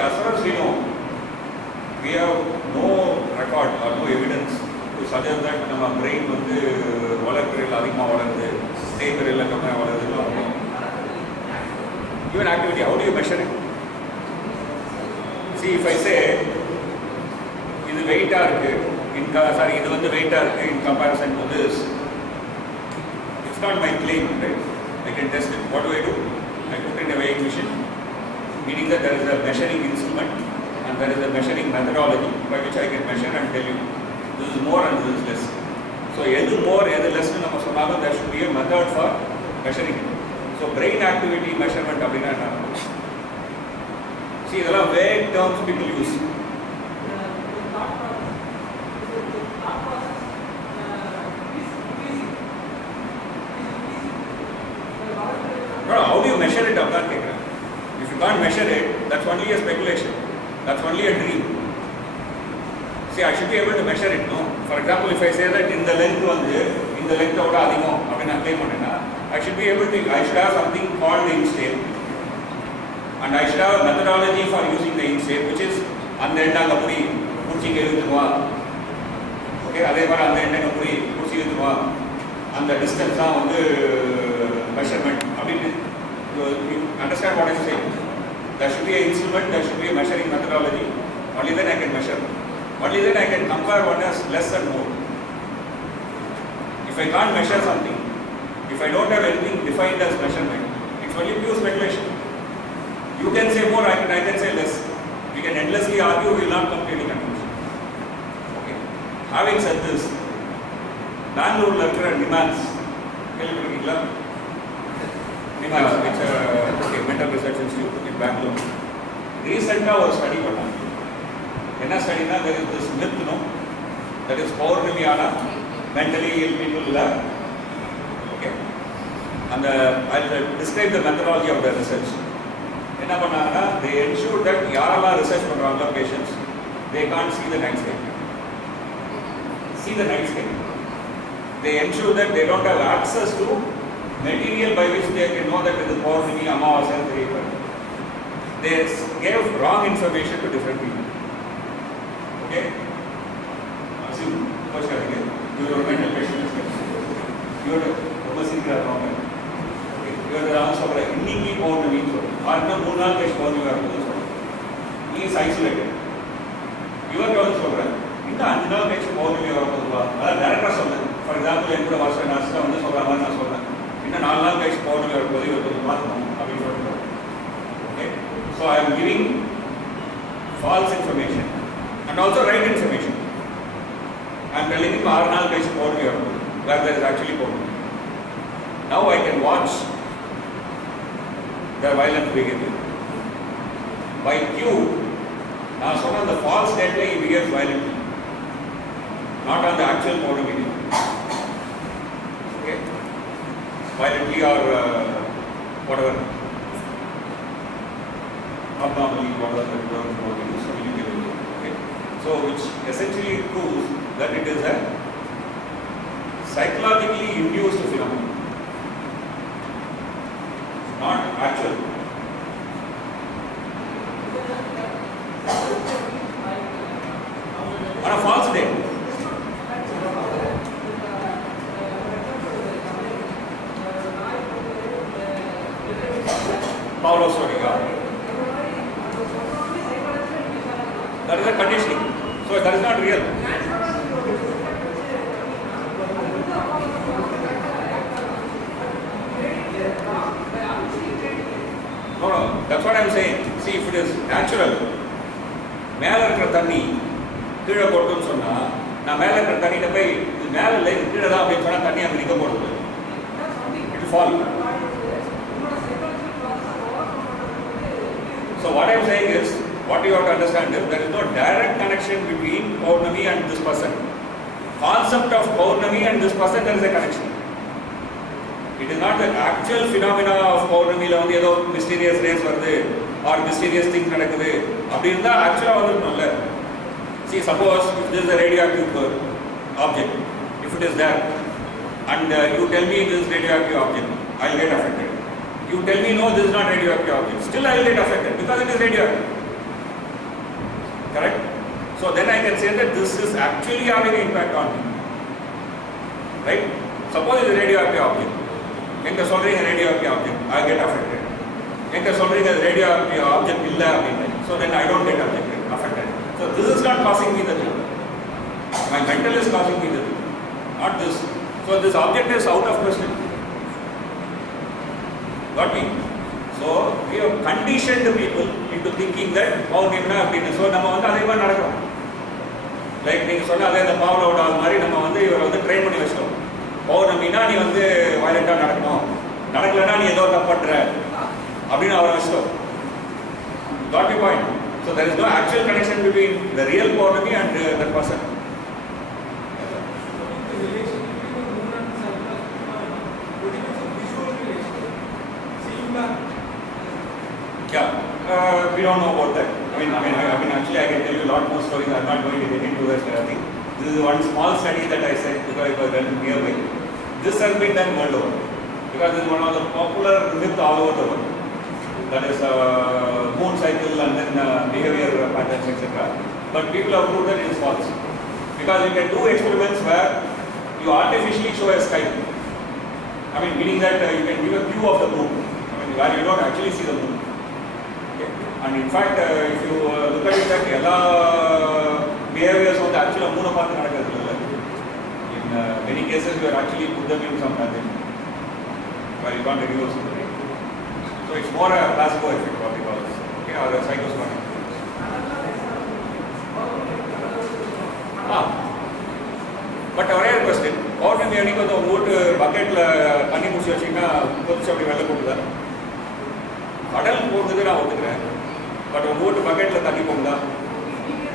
As far as we know, we have no record or no evidence to suggest that our brain even activity, how do you measure it? See, if I say this weight in comparison to this, it's not my claim, right? I can test it. What do? I put in a weighing machine, meaning that there is a measuring instrument, and there is a measuring methodology by which I can measure and tell you this is more and this is less. So, எது more, எது less னு நம்ம சொன்னாலும் there should be a method for measuring it. So, brain activity measurement அப்படின்னா என்ன? See, இதெல்லாம் vague terms people use. No, how do you measure it? I'm not taking. If you can't measure it, that's only a speculation. That's only a dream. See, I should be able to measure it, no? For example, if I say that in the length ஓட அதிகம் அப்படின்னு நான் claim பண்ணேன்னா, I should be able to, I should have something called the inch tape. And I should have a methodology for using the inch tape, which is அந்த எண்ணாங்க புரி குடிச்சிங்க எழுத்துக்குவா. ஓகே, அதே மாதிரி அந்த எண்ணாங்க புரி குடிச்சி எழுத்துக்குவா. அந்த டிஸ்டன்ஸ் தான் வந்து measurement. You understand what I'm saying? There should be an instrument, there should be a measuring methodology. Only then I can measure. Only then I can compare one as less and more. If I can't measure something, if I don't have anything defined as measurement, it's only pure speculation. You can say more, I can say less. We can endlessly argue, we will not come to any conclusion. Okay. Having said this, Bangalore இருக்கிற நிமான்ஸ் கேள்விப்பட்டிருக்கீங்களா? NIMHANS it's a mental research institute in Bangalore. ரீசெண்டாக ஒரு ஸ்டடி பண்ணாங்க. என்ன ஸ்டடினா, there is this myth, no, that is பௌர்ணமி ஆனால் mentally ill people இல்லை. Okay. And I'll describe the methodology of the research. என்ன பண்ணாங்கன்னா, they ensured that யாரெல்லாம் research பண்ணுறாங்களோ patients, they can't see the night sky. See the night sky. They ensure that they don't have access to material by which they can know that it is Paurnami, Amavasya and Thirikar. They gave wrong information to different people. Okay? Assume, first again, you are a mental patient. You are a single problem. Okay? You are the answer for Inniki Paurnami. Arna Munal Kesh Paurnami. He is isolated. You are also right. இந்த 5 நாள் கழிச்சு பௌர்ணமி வரப்போதுவா, அதான் டேரக்டாக சொல்லுங்க. For example என் கூட வருஷம் நர்ஸில் வந்து சொல்கிற மாதிரி நான் சொல்கிறேன், இன்னும் 4 நாள் கழிச்சு பௌர்ணமி வரப்போது இவர் கொஞ்சம் பார்க்கணும் அப்படின்னு சொல்லிட்டு. Okay, so I am giving false information and also right information. I am telling இப்போ 6 நாள் கழிச்சு பௌர்ணமி வரப்போது, வேர் தேர் இஸ் ஆக்சுவலி பௌர்ணமி. Now I can watch their violence behavior. By Q, நான் சொன்ன அந்த ஃபால்ஸ் டேட்ல he behaves violently, not on the actual Paurnami day. Okay, violently or whatever, abnormally, whatever the term is, so you can use. Okay, so which essentially proves that it is a psychologically induced phenomenon, not actual. On a false day. Paulo's story, yeah. That is a conditioning. So that is not real. No, that's what I am saying. See, if it is natural, மேலே இருக்கிற தண்ணி கீழே கொட்டுன்னு சொன்னால், நான் மேலே இருக்கிற தண்ணியில் போய் இது மேலே இல்லை இது கீழே தான் அப்படின்னு சொன்னால் தண்ணி அங்கே நிற்க போடுறது, it fall. So what I am saying is, what you have to understand is, there is no direct connection between Paurnami and this person. Concept of Paurnami and this person, there is a connection. It is not the actual phenomena of Paurnami la வந்து ஏதோ mysterious rays வருது or mysterious things நடக்குது அப்படி இருந்தா ஆக்சுவலா வந்துருக்கும்ல. See, suppose if this is a radioactive object, if it is there and you tell me this is radioactive object, I will get affected. You tell me no, this is not radioactive object, still I will get affected because it is radioactive. Correct? So then I can say that this is actually having an impact on me. Right? Suppose it is a radioactive object. எங்க சொல்றீங்க radioactive object, I get affected. எங்க சொல்றீங்க radioactive object இல்ல அப்படின்னு, so then I don't get affected. So this is not causing me the thing. My mental is causing me the thing, not this. So this object is out of question. Got me? So we have conditioned people into thinking that பௌர்ணமினா அப்படின்னு. ஸோ நம்ம வந்து அதே மாதிரி நடக்கிறோம். லைக் நீங்கள் சொன்ன அதே அந்த பாவலோட மாதிரி நம்ம வந்து இவரை வந்து ட்ரெயின் பண்ணி வச்சிட்டோம். பௌர்ணமினா நீ வந்து வயலண்டாக நடக்கணும், நடக்கலைன்னா நீ ஏதோ தப்பு பண்ணுற அப்படின்னு அவரை வச்சிட்டோம். Got the point? So there is no actual connection between the real Paurnami and that person. Yeah, we don't know about that. I mean, actually, I can tell you a lot more stories. I'm not going to get into that. I think this is one small study that I said because it was done nearby. This has been done world over because it's one of the popular myths all over the world. That is moon cycle and then behavior patterns, etc. But people have proved that it is false because you can do experiments where you artificially show a sky. I mean, meaning that you can give a view of the moon. I mean, where you don't actually see the moon. Okay? And in fact, if you look at it, that all behaviors of the actual moon apart in many cases, we are actually put them in some pattern where you can't reduce it. So it's more a placebo effect, what we call this, okay, or a psychosomatic. But ஒரே ஒரு கொஸ்டின், பௌர்ணமி அன்னைக்கு வந்து உங்கள் வீட்டு பக்கெட்டில் தண்ணி பிடிச்சி வச்சிங்கன்னா கொதிச்சு அப்படி வெள்ளை போட்டுதா? கடல் போகுது நான் ஒத்துக்கிறேன், பட் உங்கள் வீட்டு பக்கெட்டில் தண்ணி போகுதா?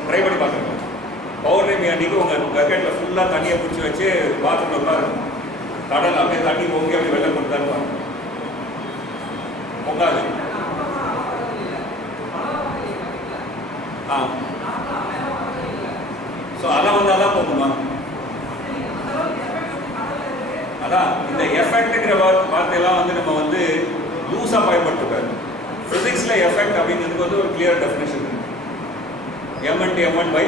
ட்ரை பண்ணி பார்த்துருக்கோம். பௌர்ணமி அன்னைக்கு உங்கள் பக்கெட்டில் ஃபுல்லாக தண்ணியை பிடிச்சி வச்சு பாத்ரூமில் உட்காரு, கடல் அப்படியே தண்ணி பொங்கி அப்படி வெள்ளை போட்டுதான் பாருங்க. பொங்காது. ஸோ அதான் வந்தால் தான் போகுமா? அதான் இந்த எஃபெக்ட்டுங்கிற வார்த்தையெல்லாம் வந்து நம்ம வந்து லூஸாக பயன்படுத்துறாரு. ஃபிசிக்ஸில் எஃபெக்ட் அப்படிங்கிறதுக்கு வந்து ஒரு கிளியர் டெஃபினேஷன் இருக்கு. m/m1 by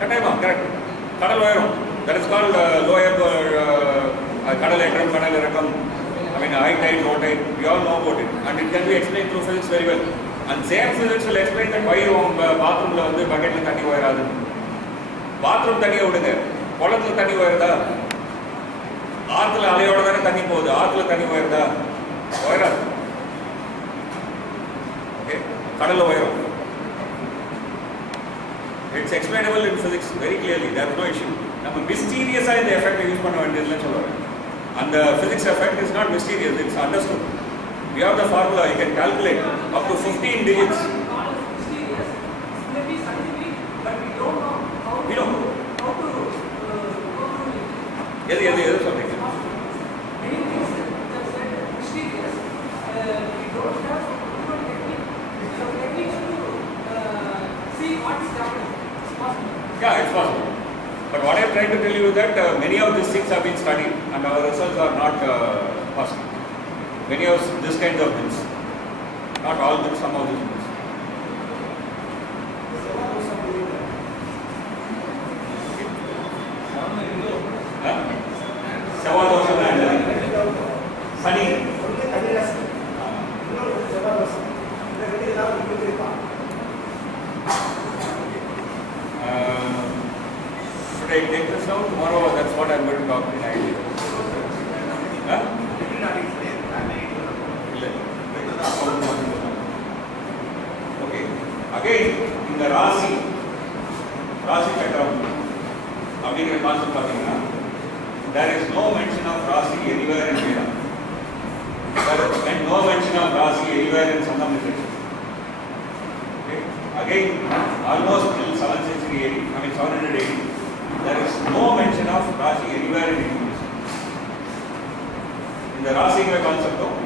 கட்டாயமா கரெக்ட். கடல் உயரம், தட் இஸ் கால்ட் லோயர் கடல் ஏற்றம், கடல் இறக்கம். I mean, high tide, low tide, we all know about it. And it can be explained through physics very well. And same physics will explain that why பாத்ரூமில் வந்து பக்கெட்டில் தண்ணி உயராது. பாத்ரூம் தண்ணியை விடுங்க, குளத்துல தண்ணி உயருதா? ஆற்றுல அலையோட தானே தண்ணி போகுது, ஆற்றுல தண்ணி உயருதா? உயராது. ஓகே, கடலில் உயரும். It's explainable in physics very clearly. There is no issue. நம்ம மிஸ்டீரியஸா இந்த எஃபெக்ட் யூஸ் பண்ண வேண்டியதுன்னு சொல்லுவாங்க. And the physics effect is not mysterious, it's understood. We have the formula, you can calculate up to 15 digits. Mysterious, maybe scientific, but we don't know how to go through it. எது சொல்றீங்க? Many things that said mysterious, we don't have even techniques to see what is happening. It's possible. Yeah, it's possible. But what I am trying to tell you is that many of these things have been studied and our results are not possible. Many of this kind of myths, not all myths, some of these myths. Savadosam and Sunny. Should I take this out tomorrow? That's what I'm going to talk tonight. Okay. Again, in the Rasi Chakram, அப்படிங்கிற கான்செப்ட் பார்த்தீங்கன்னா, there is no mention of Rasi anywhere in Veda. There is no mention of Rasi anywhere in Sangam literature. Okay. Again, almost till 7th century AD, 700 AD, there is no mention of Rasi anywhere in English. In the Rasiங்கிற கான்செப்டும்,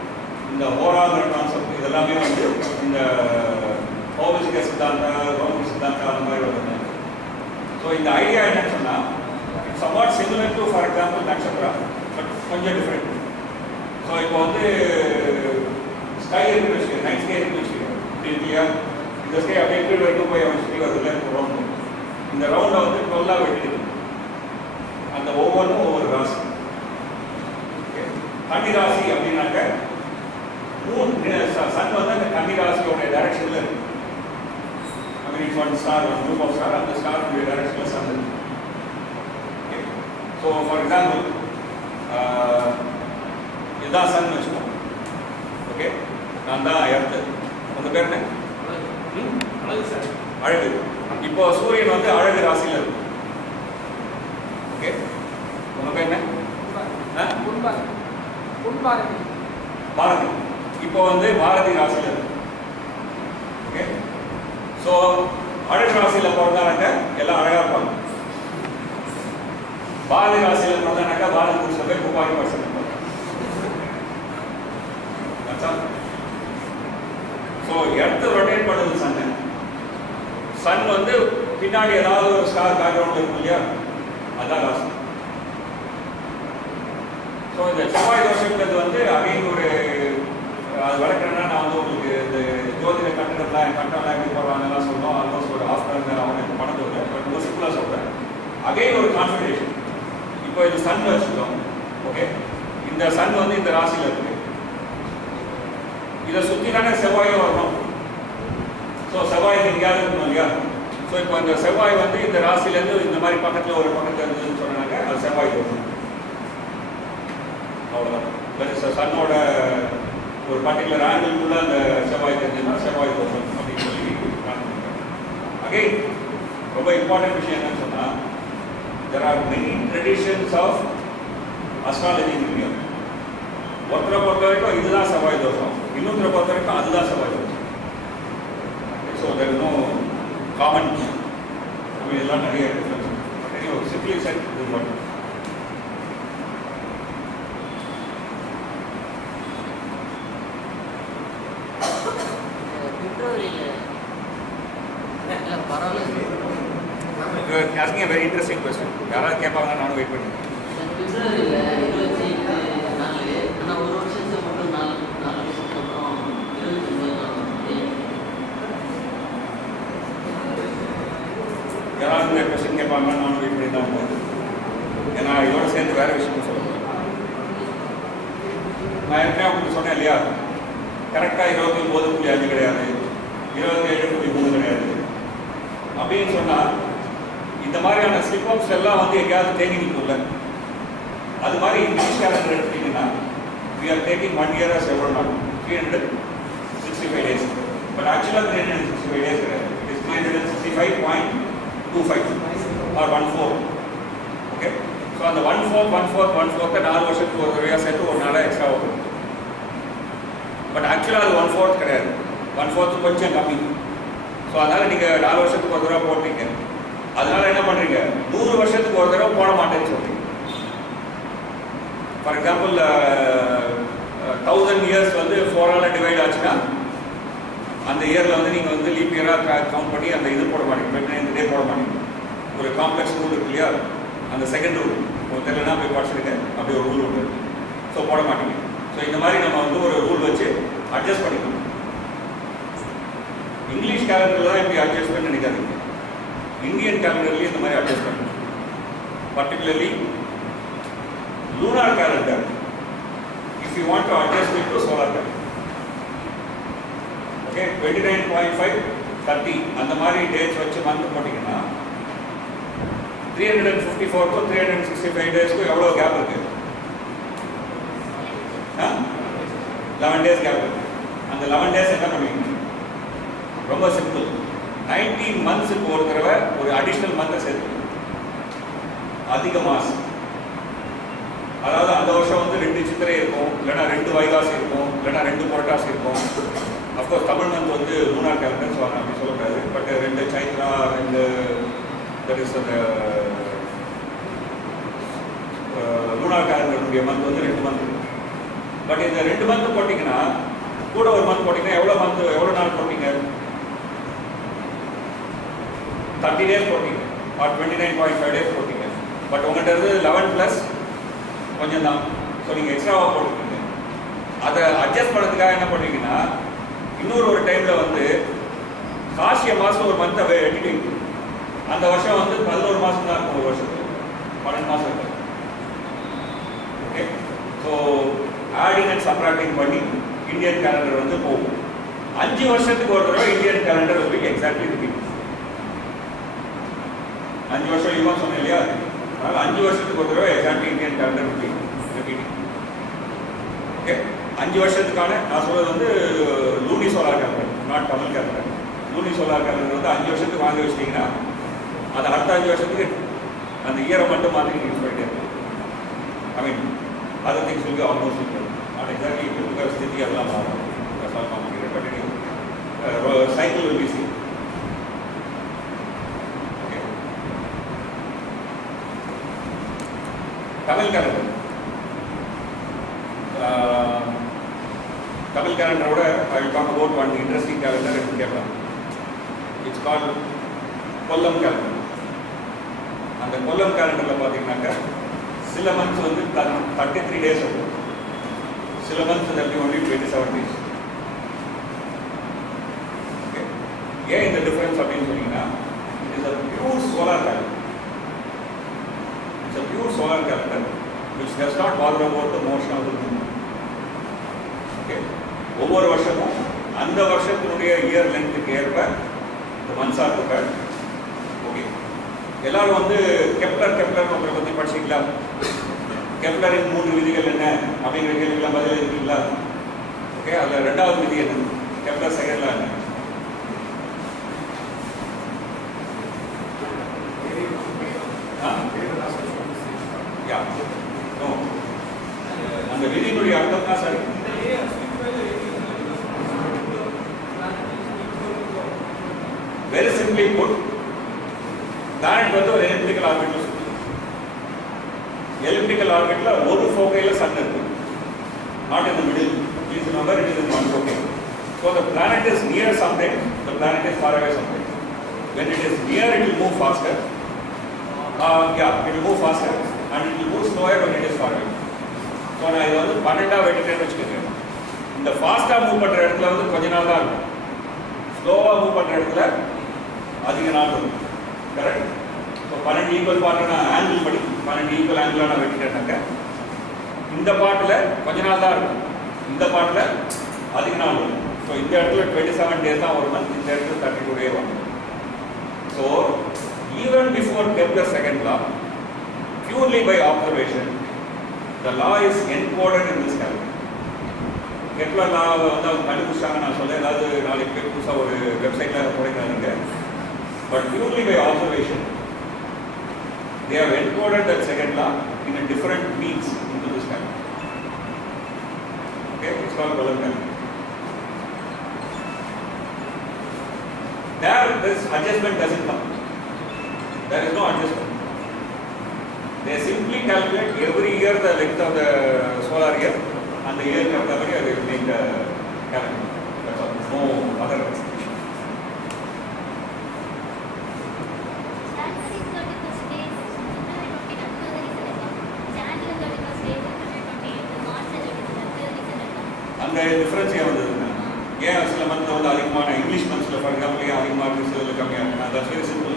இந்த ஹோராங்கிற கான்செப்ட் இதெல்லாமே வந்து இந்த பௌதிக சித்தாந்தா, ரோமிக சித்தாந்தா அந்த மாதிரி வருது. ஸோ இந்த ஐடியா என்னன்னு சொன்னால், it's somewhat similar to for example Nakshatra, பட் கொஞ்சம் டிஃப்ரெண்ட். ஸோ இப்போ வந்து ஸ்கை இருக்குன்னு வச்சுக்கோங்க, நைட் ஸ்கை இருக்குன்னு வச்சுக்கோங்க, இப்படி இல்லையா? இந்த ஸ்கை அப்படியே எப்படி வரைக்கும் போய் அவன் சுற்றி வருதுல ரவுண்டு. இந்த ரவுண்டை வந்து 12ஆக வெட்டிடுது. அந்த ஒவ்வொன்றும் ஒவ்வொரு ராசி. கன்னி ராசி அப்படின்னாக்க சன் வந்து அந்த கன்னி ராசியோட டைரக்ஷன்ல இருக்கு. It's one star, one group of star, அந்த ஸ்டாருடைய டைரக்ஷன்ல சன் இருக்கு. ஸோ ஃபார் எக்ஸாம்பிள் இதுதான் சன் வச்சுக்கோம். ஓகே, நான் தான் எர்த்து. உங்கள் பேர் என்ன? அழகு சார். அழகு. இப்போ சூரியன் வந்து அழகு ராசியில் இருக்கும். ஓகே, உங்கள் பேர் என்ன? பாரதி. இப்போ வந்து பாரதி ராசியில் இருக்கு. ஓகே, ஸோ அழகு ராசியில் பிறந்தானாக்க எல்லாம் அழகாக இருப்பாங்க. பாரதி ராசியில் பிறந்தானாக்கா பாரதி புருஷன் போய் குப்பாரி பர்சன் இருப்பாங்க. ஸோ எர்த்து ரொட்டேட் பண்ணுது சன்னு. சன் வந்து பின்னாடி ஏதாவது ஒரு ஸ்டார் பேக்ரவுண்ட் இருக்கும் இல்லையா, அதான் ராசி. ஸோ இந்த செவ்வாய் தோஷங்கிறது வந்து அகைன் ஒரு அது வளர்க்குறேன்னா நான் வந்து உங்களுக்கு இந்த ஜோதிட கட்டணம்லாம் எப்படி போடுறாங்கலாம் சொல்லுவோம். ஆல்மோஸ்ட் ஒரு ஆஃப்டர் அவனுக்கு பணம் சொல்கிறேன். பட் ரொம்ப சிம்பிளாக சொல்கிறேன். அகைன் ஒரு கான்ஃபிகரேஷன். இப்போ இது சன் வச்சுக்கோம். ஓகே, இந்த சன் வந்து இந்த ராசியில் இருக்குது. இதை சுற்றி தானே செவ்வாயும் வரணும். ஸோ செவ்வாய் எங்கேயாவது இருக்கணும் இல்லையா. ஸோ இப்போ இந்த செவ்வாய் வந்து இந்த ராசிலேருந்து இந்த மாதிரி பக்கத்தில் ஒரு பக்கத்தில் இருந்ததுன்னு சொன்னாங்க, அது செவ்வாய் தோஷம். அவ்வளோதான். சன்னோட ஒரு பர்டிகுலர் ஆங்கிள்குள்ள அந்த செவ்வாய் தெரிஞ்சுன்னா செவ்வாய் தோஷம் அப்படின்னு சொல்லி அகைன் ரொம்ப இம்பார்ட்டன்ட் விஷயம் என்னன்னு சொன்னால், there are many traditions of astrology in India. ஒருத்தரை பொறுத்த வரைக்கும் இதுதான் செவ்வாய் தோஷம், இன்னொருத்தரை பொறுத்த வரைக்கும் அதுதான் செவ்வாய் தோஷம். So there is no common. இதெல்லாம் நிறைய டிஃப்ரென்ஸ். சிம்பிளி செட் இது மட்டும். asking a very interesting question. யாராவது கேட்பாங்க, நானும் வெயிட் பண்ணுறேன். யாராவது இந்த கொஸ்டின் கேட்பாங்க, நானும் வெயிட் பண்ணி தான் போகுது. ஏன்னா இதோட சேர்ந்து வேறு விஷயம் சொல்லுவேன். நான் ஏற்கனவே உங்களுக்கு சொன்னேன் இல்லையா, கரெக்டாக 29.5 கிடையாது, 27.3 கிடையாது அப்படின்னு சொன்னால் இந்த மாதிரியான ஸ்லிப்அப்ஸ் எல்லாம் வந்து எங்கேயாவது தேங்கி நிற்கும்ல. அது மாதிரி இங்கிலீஷ் கேலண்டர் எடுத்துட்டிங்கன்னா we are taking 1 year as ever not 365 days. But actually 365 days கிடையாது. It is 365.25 or 1/4. ஓகே, ஸோ அந்த 1/4 4 வருஷத்துக்கு ஒரு தடவையாக சேர்த்து ஒரு நாளாக எக்ஸ்ட்ரா வரும். பட் ஆக்சுவலாக அது 1/4 கிடையாது. 1/4 கொஞ்சம் கம்மி. ஸோ அதனால் நீங்கள் 4 வருஷத்துக்கு ஒரு தடவை போட்டீங்க. அதனால என்ன பண்ணுறீங்க, 100 வருஷத்துக்கு ஒரு தடவை போட மாட்டேன்னு சொல்கிறீங்க. ஃபார் எக்ஸாம்பிள் 1000 years வந்து 4ஆல் டிவைட் ஆச்சுன்னா அந்த இயரில் வந்து நீங்கள் வந்து லீப் இயராக கவுண்ட் பண்ணி அந்த இது போட மாட்டீங்க, இந்த டே போட மாட்டீங்க. ஒரு காம்ப்ளெக்ஸ் ரூல் இருக்கு இல்லையா, அந்த செகண்ட் ரூல் உங்களுக்கு தெரியலனா போய் படிச்சிருங்க. அப்படி ஒரு ரூல் உண்டு. ஸோ போட மாட்டீங்க. ஸோ இந்த மாதிரி நம்ம வந்து ஒரு ரூல் வச்சு அட்ஜஸ்ட் பண்ணிக்கணும். இங்கிலீஷ் கேலண்டரில் தான் இப்படி அட்ஜஸ்ட் பண்ணி நினைக்காதீங்க. இந்தியன் கேலண்டர்லேயும் இந்த மாதிரி அட்ஜஸ்ட் பண்ணணும். Particularly lunar calendar, if you want to adjust it to solar calendar. Okay, 29.5 30 அந்த மாதிரி டேட்ஸ் வச்சு மந்த் போட்டிங்கன்னா 354 to 365 டேஸ்க்கு எவ்வளோ கேப் இருக்கு? 11 டேஸ் கேப் இருக்கு. அந்த 11 டேஸ் என்ன பண்ணுவீங்க? ரொம்ப சிம்பிள். 19 மந்த்ஸுக்கு ஒரு தடவை ஒரு அடிஷ்னல் மந்த்தை சேர்த்து அதிக மாதம். அதாவது அந்த வருஷம் வந்து 2 சித்திரை இருக்கும், இல்லைனா 2 வைகாசி இருக்கும், இல்லைனா 2 புரட்டாசி இருக்கும். அஃப்கோர்ஸ் தமிழ் மந்த் வந்து லூனார் கேலண்டர், ஸோ அப்படி சொல்லக்கூடாது. பட் 2 சைத்ரா, 2 தட் இஸ் அந்த லூனார் கேலண்டருடைய மந்த் வந்து 2 மந்த். பட் இந்த 2 மந்த் போட்டிங்கன்னா கூட ஒரு மந்த் போட்டிங்கன்னா எவ்வளோ நாள் போட்டிங்க? 30 டேஸ் போட்டிங்க ஆர் 29.5 டேஸ் போட்டிங்க. பட் உங்கள்கிட்ட இருந்து 11 ப்ளஸ் கொஞ்சம் தான். ஸோ நீங்கள் எக்ஸ்ட்ராவாக போட்டுருக்கீங்க. அதை அட்ஜஸ்ட் பண்ணுறதுக்காக என்ன பண்ணுவீங்கன்னா, இன்னொரு ஒரு டைமில் வந்து காசிய மாதம் ஒரு மந்த்தை வெட்டிடுவீங்க. அந்த வருஷம் வந்து 11 மாதம் தான் இருக்கும். ஒரு வருஷத்துக்கு 12 மாதம் இருக்கும். Okay, so adding and subtracting பண்ணி இந்தியன் கேலண்டர் வந்து போகும். 5 வருஷத்துக்கு ஒரு தடவை இந்தியன் கேலண்டர் வந்து எக்ஸாக்ட்லி ரிப்பீட். 5 வருஷம் யுவன் சொன்னேன் இல்லையா, அதனால் 5 வருஷத்துக்கு ஒரு தடவை exactly Indian calendar repeating. Okay, 5 வருஷத்துக்கான நான் சொல்கிறது வந்து luni solar calendar, not Tamil calendar. Luni solar calendar வந்து 5 வருஷத்துக்கு வாங்கி வச்சிட்டிங்கன்னா அது அடுத்த 5 வருஷத்துக்கு அந்த இயரை மட்டும் மாற்றி நீங்கள் யூஸ் பண்ணிட்டே இருக்கலாம். I mean other things will be almost equal. Not exactly இப்போ இருக்கிற ஸ்திதி அதெல்லாம் மாறும். சால்வ் பண்ணிக்கிறேன். But cycle will be same. Okay, Tamil calendar. Tamil கேலண்டரோட I will talk about one interesting calendar என்று கேட்கலாம். It's call Kollam calendar. அந்த கொல்லம் கேலண்டரில் பார்த்தீங்கன்னாக்கா சில மந்த்ஸ் வந்து 33 days இருக்கும், சில மந்த்ஸ் வந்து ஒன்லி 27 days. ஓகே, ஏன் இந்த டிஃபரன்ஸ் அப்படின்னு சொன்னீங்கன்னா it is a pure solar calendar. It's a pure solar calendar which does not bother about the motion of the moon. Okay, ஒவ்வொரு வருஷமும் அந்த வருஷத்தினுடைய இயர் லென்த்துக்கு ஏற்ப இந்த மந்த்ஸாக இருக்க. ஓகே, எல்லாரும் வந்து கெப்லர் ஒருத்தரை பற்றி படிச்சிங்களா? கெப்லரின் 3 விதிகள் என்ன அப்படிங்கிற கேள்விக்கெல்லாம் பதில் இருக்கீங்களா? ஓகே, அதில் 2வது விதி என்ன? கெப்லர் செகண்ட்ல என்ன? யா நோ, அந்த விதியினுடைய அர்த்தம் தான் சரி. வெரி சிம்பிளி புட், பிளானட் வந்து ஒரு எலிப்டிக்கல் ஆர்பிட்ல சுற்றுது. எலிப்டிக்கல் ஆர்பிட்ல ஒரு ஃபோக்கையில் சன் இருக்கு, not in the middle. Please remember it is in one ஃபோக்கை. So the planet is near sometimes, the planet is far away sometimes. when it is near it will move faster, it will move faster and it will move slower when it is far away. So நான் இது வந்து 12ஆக வெட்டிட்டேன்னு வச்சுக்கோங்க. இந்த ஃபாஸ்ட்டாக மூவ் பண்ணுற இடத்துல வந்து கொஞ்ச நாள் தான் இருக்கும், ஸ்லோவாக மூவ் பண்ணுற இடத்துல அதிக நாள் இருக்கும். கரெக்ட்? ஸோ 12 ஈக்குவல் பார்ட்டு நான் ஆங்கிள் படி 12 ஈக்குவல் ஆங்கிளாக நான் வெட்டிட்டேன்னாக்க இந்த பாட்டில் கொஞ்ச நாள் தான் இருக்கும், இந்த பாட்டில் அதிக நாள் இருக்கும். ஸோ இந்த இடத்துல 27 days தான் ஒரு மந்த், இந்த இடத்துல 32 days வரும். So even before Kepler's second law, purely by observation, the law is encoded in this calendar. Kepler law வந்து அவங்க கண்டுபிடிச்சாங்க. நான் சொல்ல ஏதாவது நாளைக்கு புதுசாக ஒரு வெப்சைட்டில் தொடங்கிறாங்க. But purely by observation, they have encoded that second law in a different means into this calendar. Okay, it's called Kolam calendar. There, this adjustment doesn't come. There is no adjustment. They simply calculate every year the length of the solar year and the year calculate they will make the calendar. That's all. No other explanation. அந்த டிஃபரன்ஸ் ஏன் வந்ததுன்னா, ஏன் சில மந்த்ல வந்து அதிகமான இங்கிலீஷ் மந்த்ஸில் for example ஏன் அதிகமாக இருக்குது, சில கம்மியாக இருக்குது? That's very simple.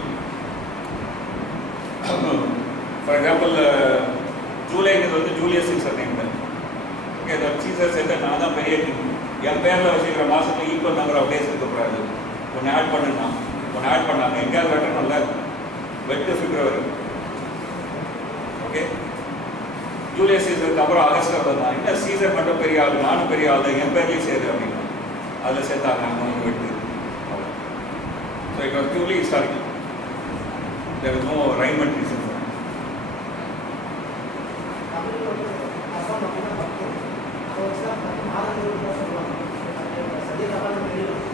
For example ஜூலைங்கிறது வந்து ஜூலியஸ் சீசர் நேம் தான். ஓகே, அந்த சீசர் சேர்த்து நான் தான் பெரிய கிங், என் பேரில் வச்சுக்கிற மாதத்தில் ஈக்குவல் நம்பர் ஆஃப் டேஸ் இருக்கக்கூடாது, ஒன்று ஆட் பண்ணுன்னா ஒன்று ஆட் பண்ணாங்க. எங்கேயாவது வெட்டணும்ல, வெட்டு பிப்ரவரி. ஓகே, ஜூலியஸ் சீசருக்கு அப்புறம் ஆகஸ்ட் தான். இல்லை சீசர் மட்டும் பெரிய ஆள், நானும் பெரிய ஆள், என் பேர்லேயும் சேரு அப்படின்னு அதில் சேர்த்தாங்க. அவங்க வந்து வெட்டு. So it was purely historical. There is no rhyme and reason.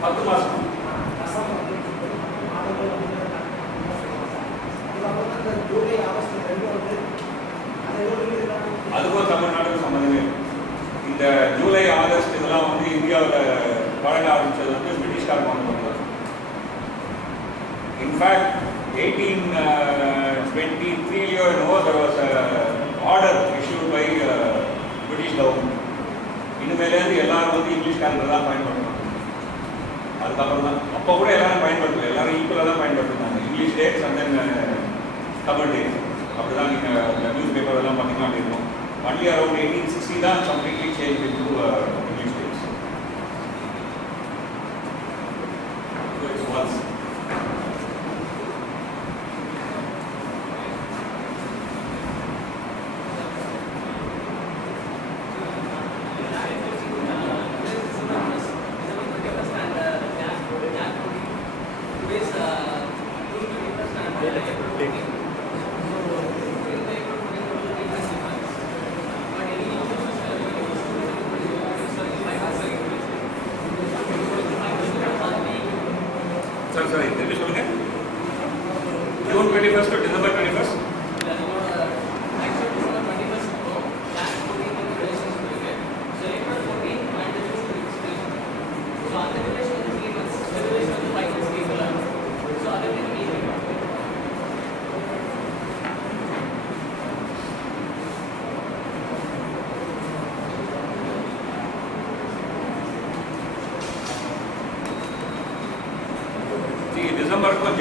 10 மாதம் அதுக்கும் தமிழ்நாட்டுக்கும் சம்மந்தமே. இந்த ஜூலை ஆகஸ்ட் இதெல்லாம் வந்து இந்தியாவில் பழக ஆரம்பித்தது வந்து பிரிட்டிஷ்காரங்க வந்து பண்ணுவாங்க. இன்ஃபேக்ட் 1823 என்னவோ there was an order issued by British government. இனிமேலேருந்து எல்லாரும் வந்து இங்கிலீஷ் கேலண்டர் தான் பயன்படுத்தணும். அதுக்கப்புறம் தான் அப்போ கூட எல்லாரும் பயன்படுத்தல, எல்லாரும் ஈக்குவலாக தான் பயன்படுத்தினாங்க. English dates and then Tamil டேட்ஸ். அப்படி தான் நீங்கள் நியூஸ் பேப்பர் எல்லாம் பார்த்தீங்கன்னா அப்படி இருக்கும். ஒன்லி அரௌண்ட் 1860 தான் completely change into English dates. So it's once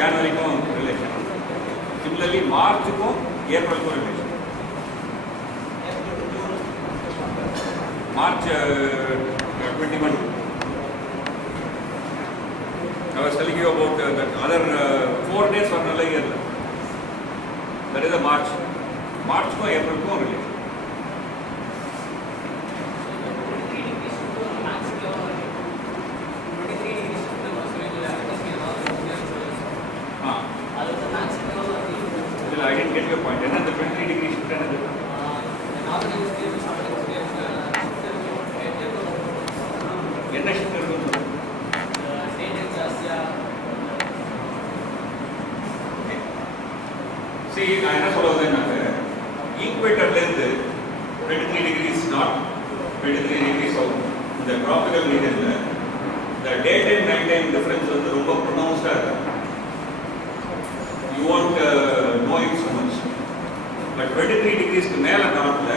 ஜனவரிக்கும் ரிலேஷன். சிமிலர்லி மார்ச்சுக்கும் ஏப்ரலுக்கும் relation. March 21. I was telling you about that other 4 days for another year. That is a March. March ko April ko relation. I didn't get your point. Another 23 degrees shift. என்ன shift இருக்கும்? See, நான் என்ன சொல்ல வந்தேன்னாக்க ஈக்குவேட்டர்லேருந்து 23 degrees north 23 degrees south இந்த tropical ரீஜனில் இந்த day time night time difference வந்து ரொம்ப ப்ரொனவுன்ஸ்டாக இருக்கும். You want know it so much. But 23 டிகிரிஸ்க்கு மேலே நார்த்தில்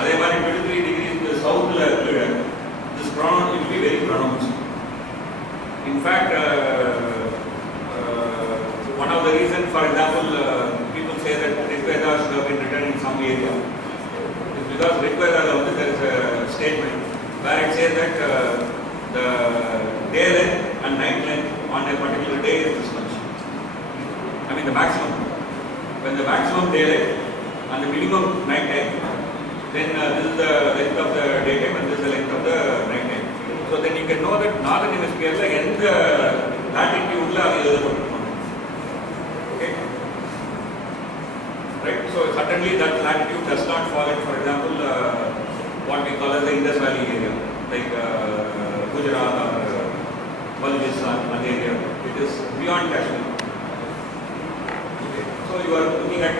அதே மாதிரி 23 டிகிரிஸ்க்கு சவுத்தில் கீழே this pronoun will be very pronounced. In fact, one of the reasons, for example, people say that Rigveda should have been written in some area. It's because Rigveda, there is a statement where it says that the day length and night length on a particular day is this much. I mean the maximum. When the maximum day length and the minimum night time, then this is the length of the daytime and this is the length of the night time. So then you can know that northern hemisphere la endha latitude la adu eludapattirukom. Okay, right? So certainly that latitude does not fall in, for example, what we call as the Indus Valley area, like Gujarat or Balochistan, that area. It is beyond Kashmir. Okay, so you are looking at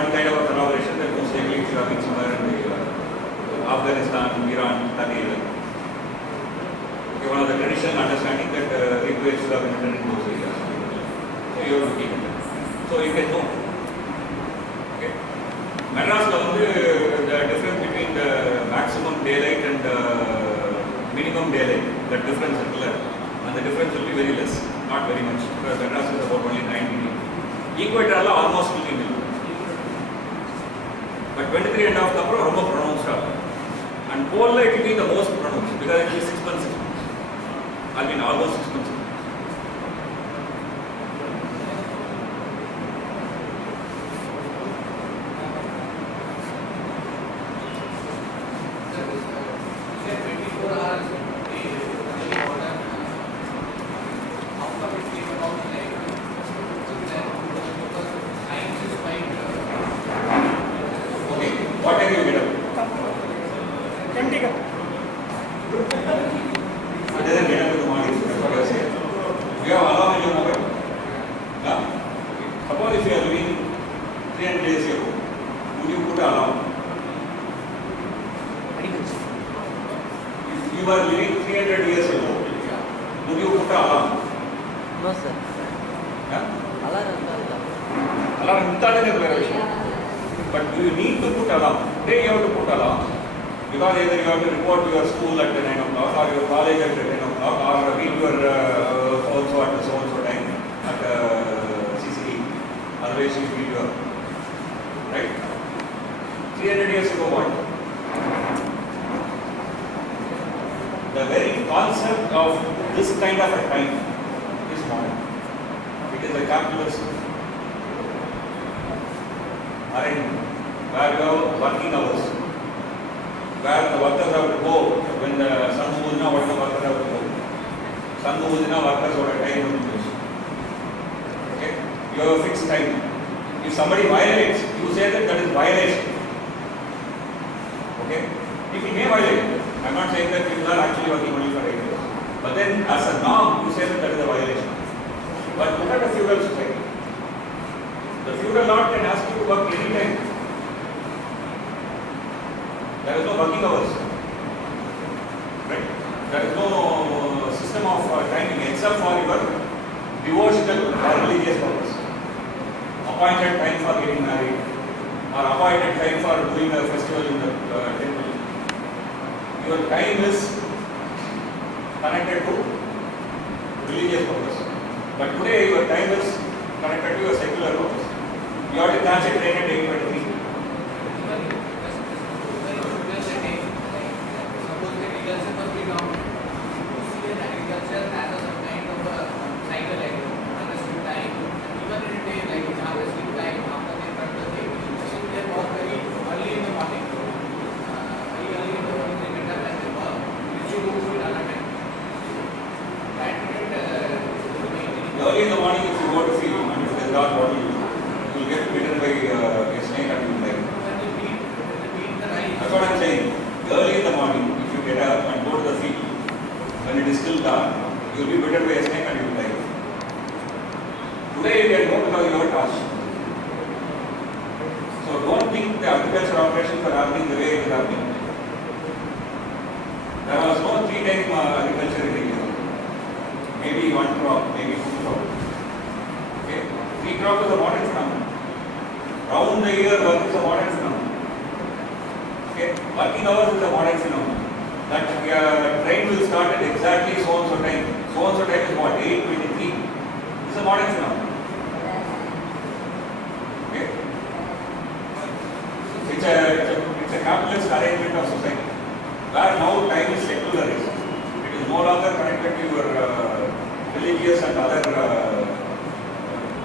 one kind of a collaboration that most likely should have been somewhere in the Afghanistan, Iran, that area. Okay, one of the traditional understanding that Rigveda should have been written in those areas. So you are looking at that. So you can know. Okay. Madras la the difference between the maximum daylight and minimum daylight, that difference is clear, and the difference will be very less, not very much, because Madras is about only 9 degrees. Equator la almost will be nil. But 23 and a half is ரொம்ப pronounced. And pole it will be the most pronounced because it is 6 months. I mean almost 6 months. The very concept of this kind of a time is modern. It is a capitalist arrangement where you have working hours, where the workers have to go when the sun moves now, what the workers have to go. Sun moves now, workers have a time limit. Okay, you have a fixed time. If somebody violates, you say that that is violation. Okay, if he may violate, I am not saying that people are actually working only for 8 hours. But then as a norm, you say that that is a violation. But look at the feudal society. The feudal lord can ask you to work any time. There is no working hours. Right? There is no system of timing except for your devotional or religious purpose. Appointed time for getting married or appointed time for doing a festival in the temple. Your time is connected to religious purpose. But today your time is connected to your secular roles. You have to catch a train at 8:23. Early in the morning, if you go to field and if it is dark, what do? You will get bitten by a snake and you will die. That's what I'm saying. Early in the morning, if you get up and go to the field, when it is still dark, you will be bitten by a snake and you will die. Today you can go because you have a task. So don't think the agriculture operations are happening the way it is happening. There was no 3-time agriculture in India. Maybe one crop, maybe 2 crops. Okay? 3 crops is a modern phenomenon. Round the year work is a modern phenomenon. Okay? Working hours is a modern phenomenon. That train will start at exactly so and so time. So and so time is what? 8:23. It's a modern phenomenon. Okay? It's a capitalist arrangement of society. Where now time is secularized. It is no longer connected to your religious and other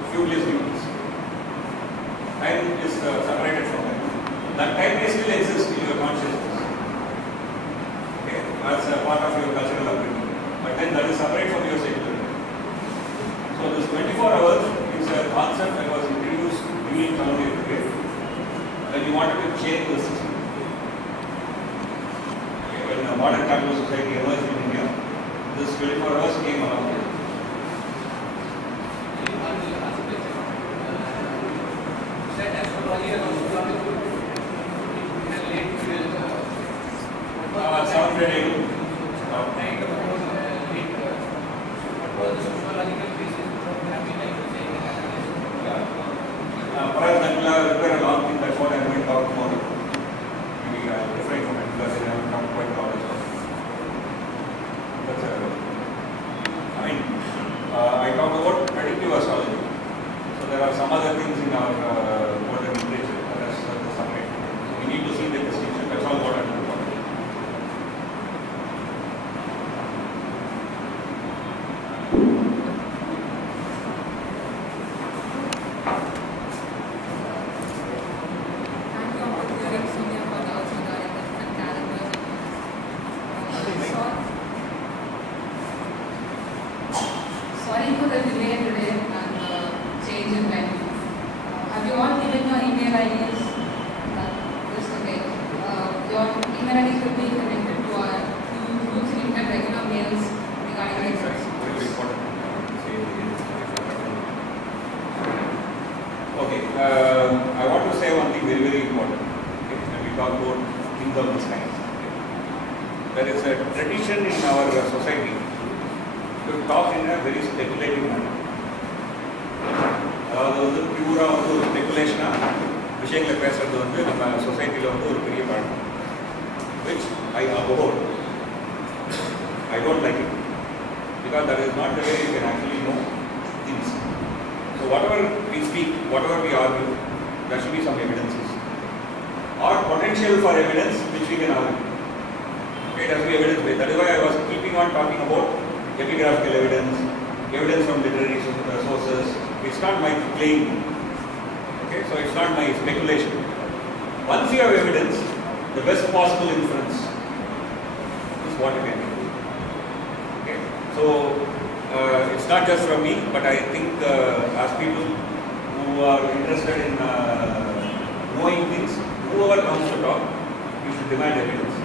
feudalist duties. Time is separated from that. That time may still exist in your consciousness. Okay, as a part of your cultural upbringing. But then that is separate from your secular. So this 24 hours is a concept that was introduced during colonial period when you wanted to change the system. Okay, when the modern capitalist society emerged in India, this 24 hours came along. Astrology and Astronomy Sound ready? Perhaps that will require a long thing, that's what I'm going to talk about. Maybe I'll refrain from it because I haven't come quite knowledge of it. I talked about predictive astrology. So there are some other things in our modern literature that is separate. So we need to see the distinction. That's all what I'm going to talk about. Sorry for the delay today and change in time. Have you all given your email IDs? Just okay. Your email IDs will be connected to our groups and you get regular mails regarding the exams. Very important. Okay, I want to say one thing very, very important. Okay, when we talk about things of this kind. Okay. There is a tradition in our society to talk in a very speculative manner. அதாவது வந்து பியூராக வந்து ஒரு ஸ்பெகுலேஷனாக விஷயங்களை பேசுறது வந்து நம்ம சொசைட்டியில் வந்து ஒரு பெரிய பழக்கம். Which I abhor. I don't like it. Because that is not the way you can actually know things. So whatever we speak, whatever we argue, there should be some evidences. Or potential for evidence which we can argue. Okay, there should be evidence-based. That is why I was keeping on talking about epigraphical evidence, evidence from literary sources. It's not my claim. Okay, so it's not my speculation. Once you have evidence, the best possible inference is what you can do. Okay, so it's not just from me, but I think as people who are interested in knowing things, whoever comes to talk, you should demand evidence.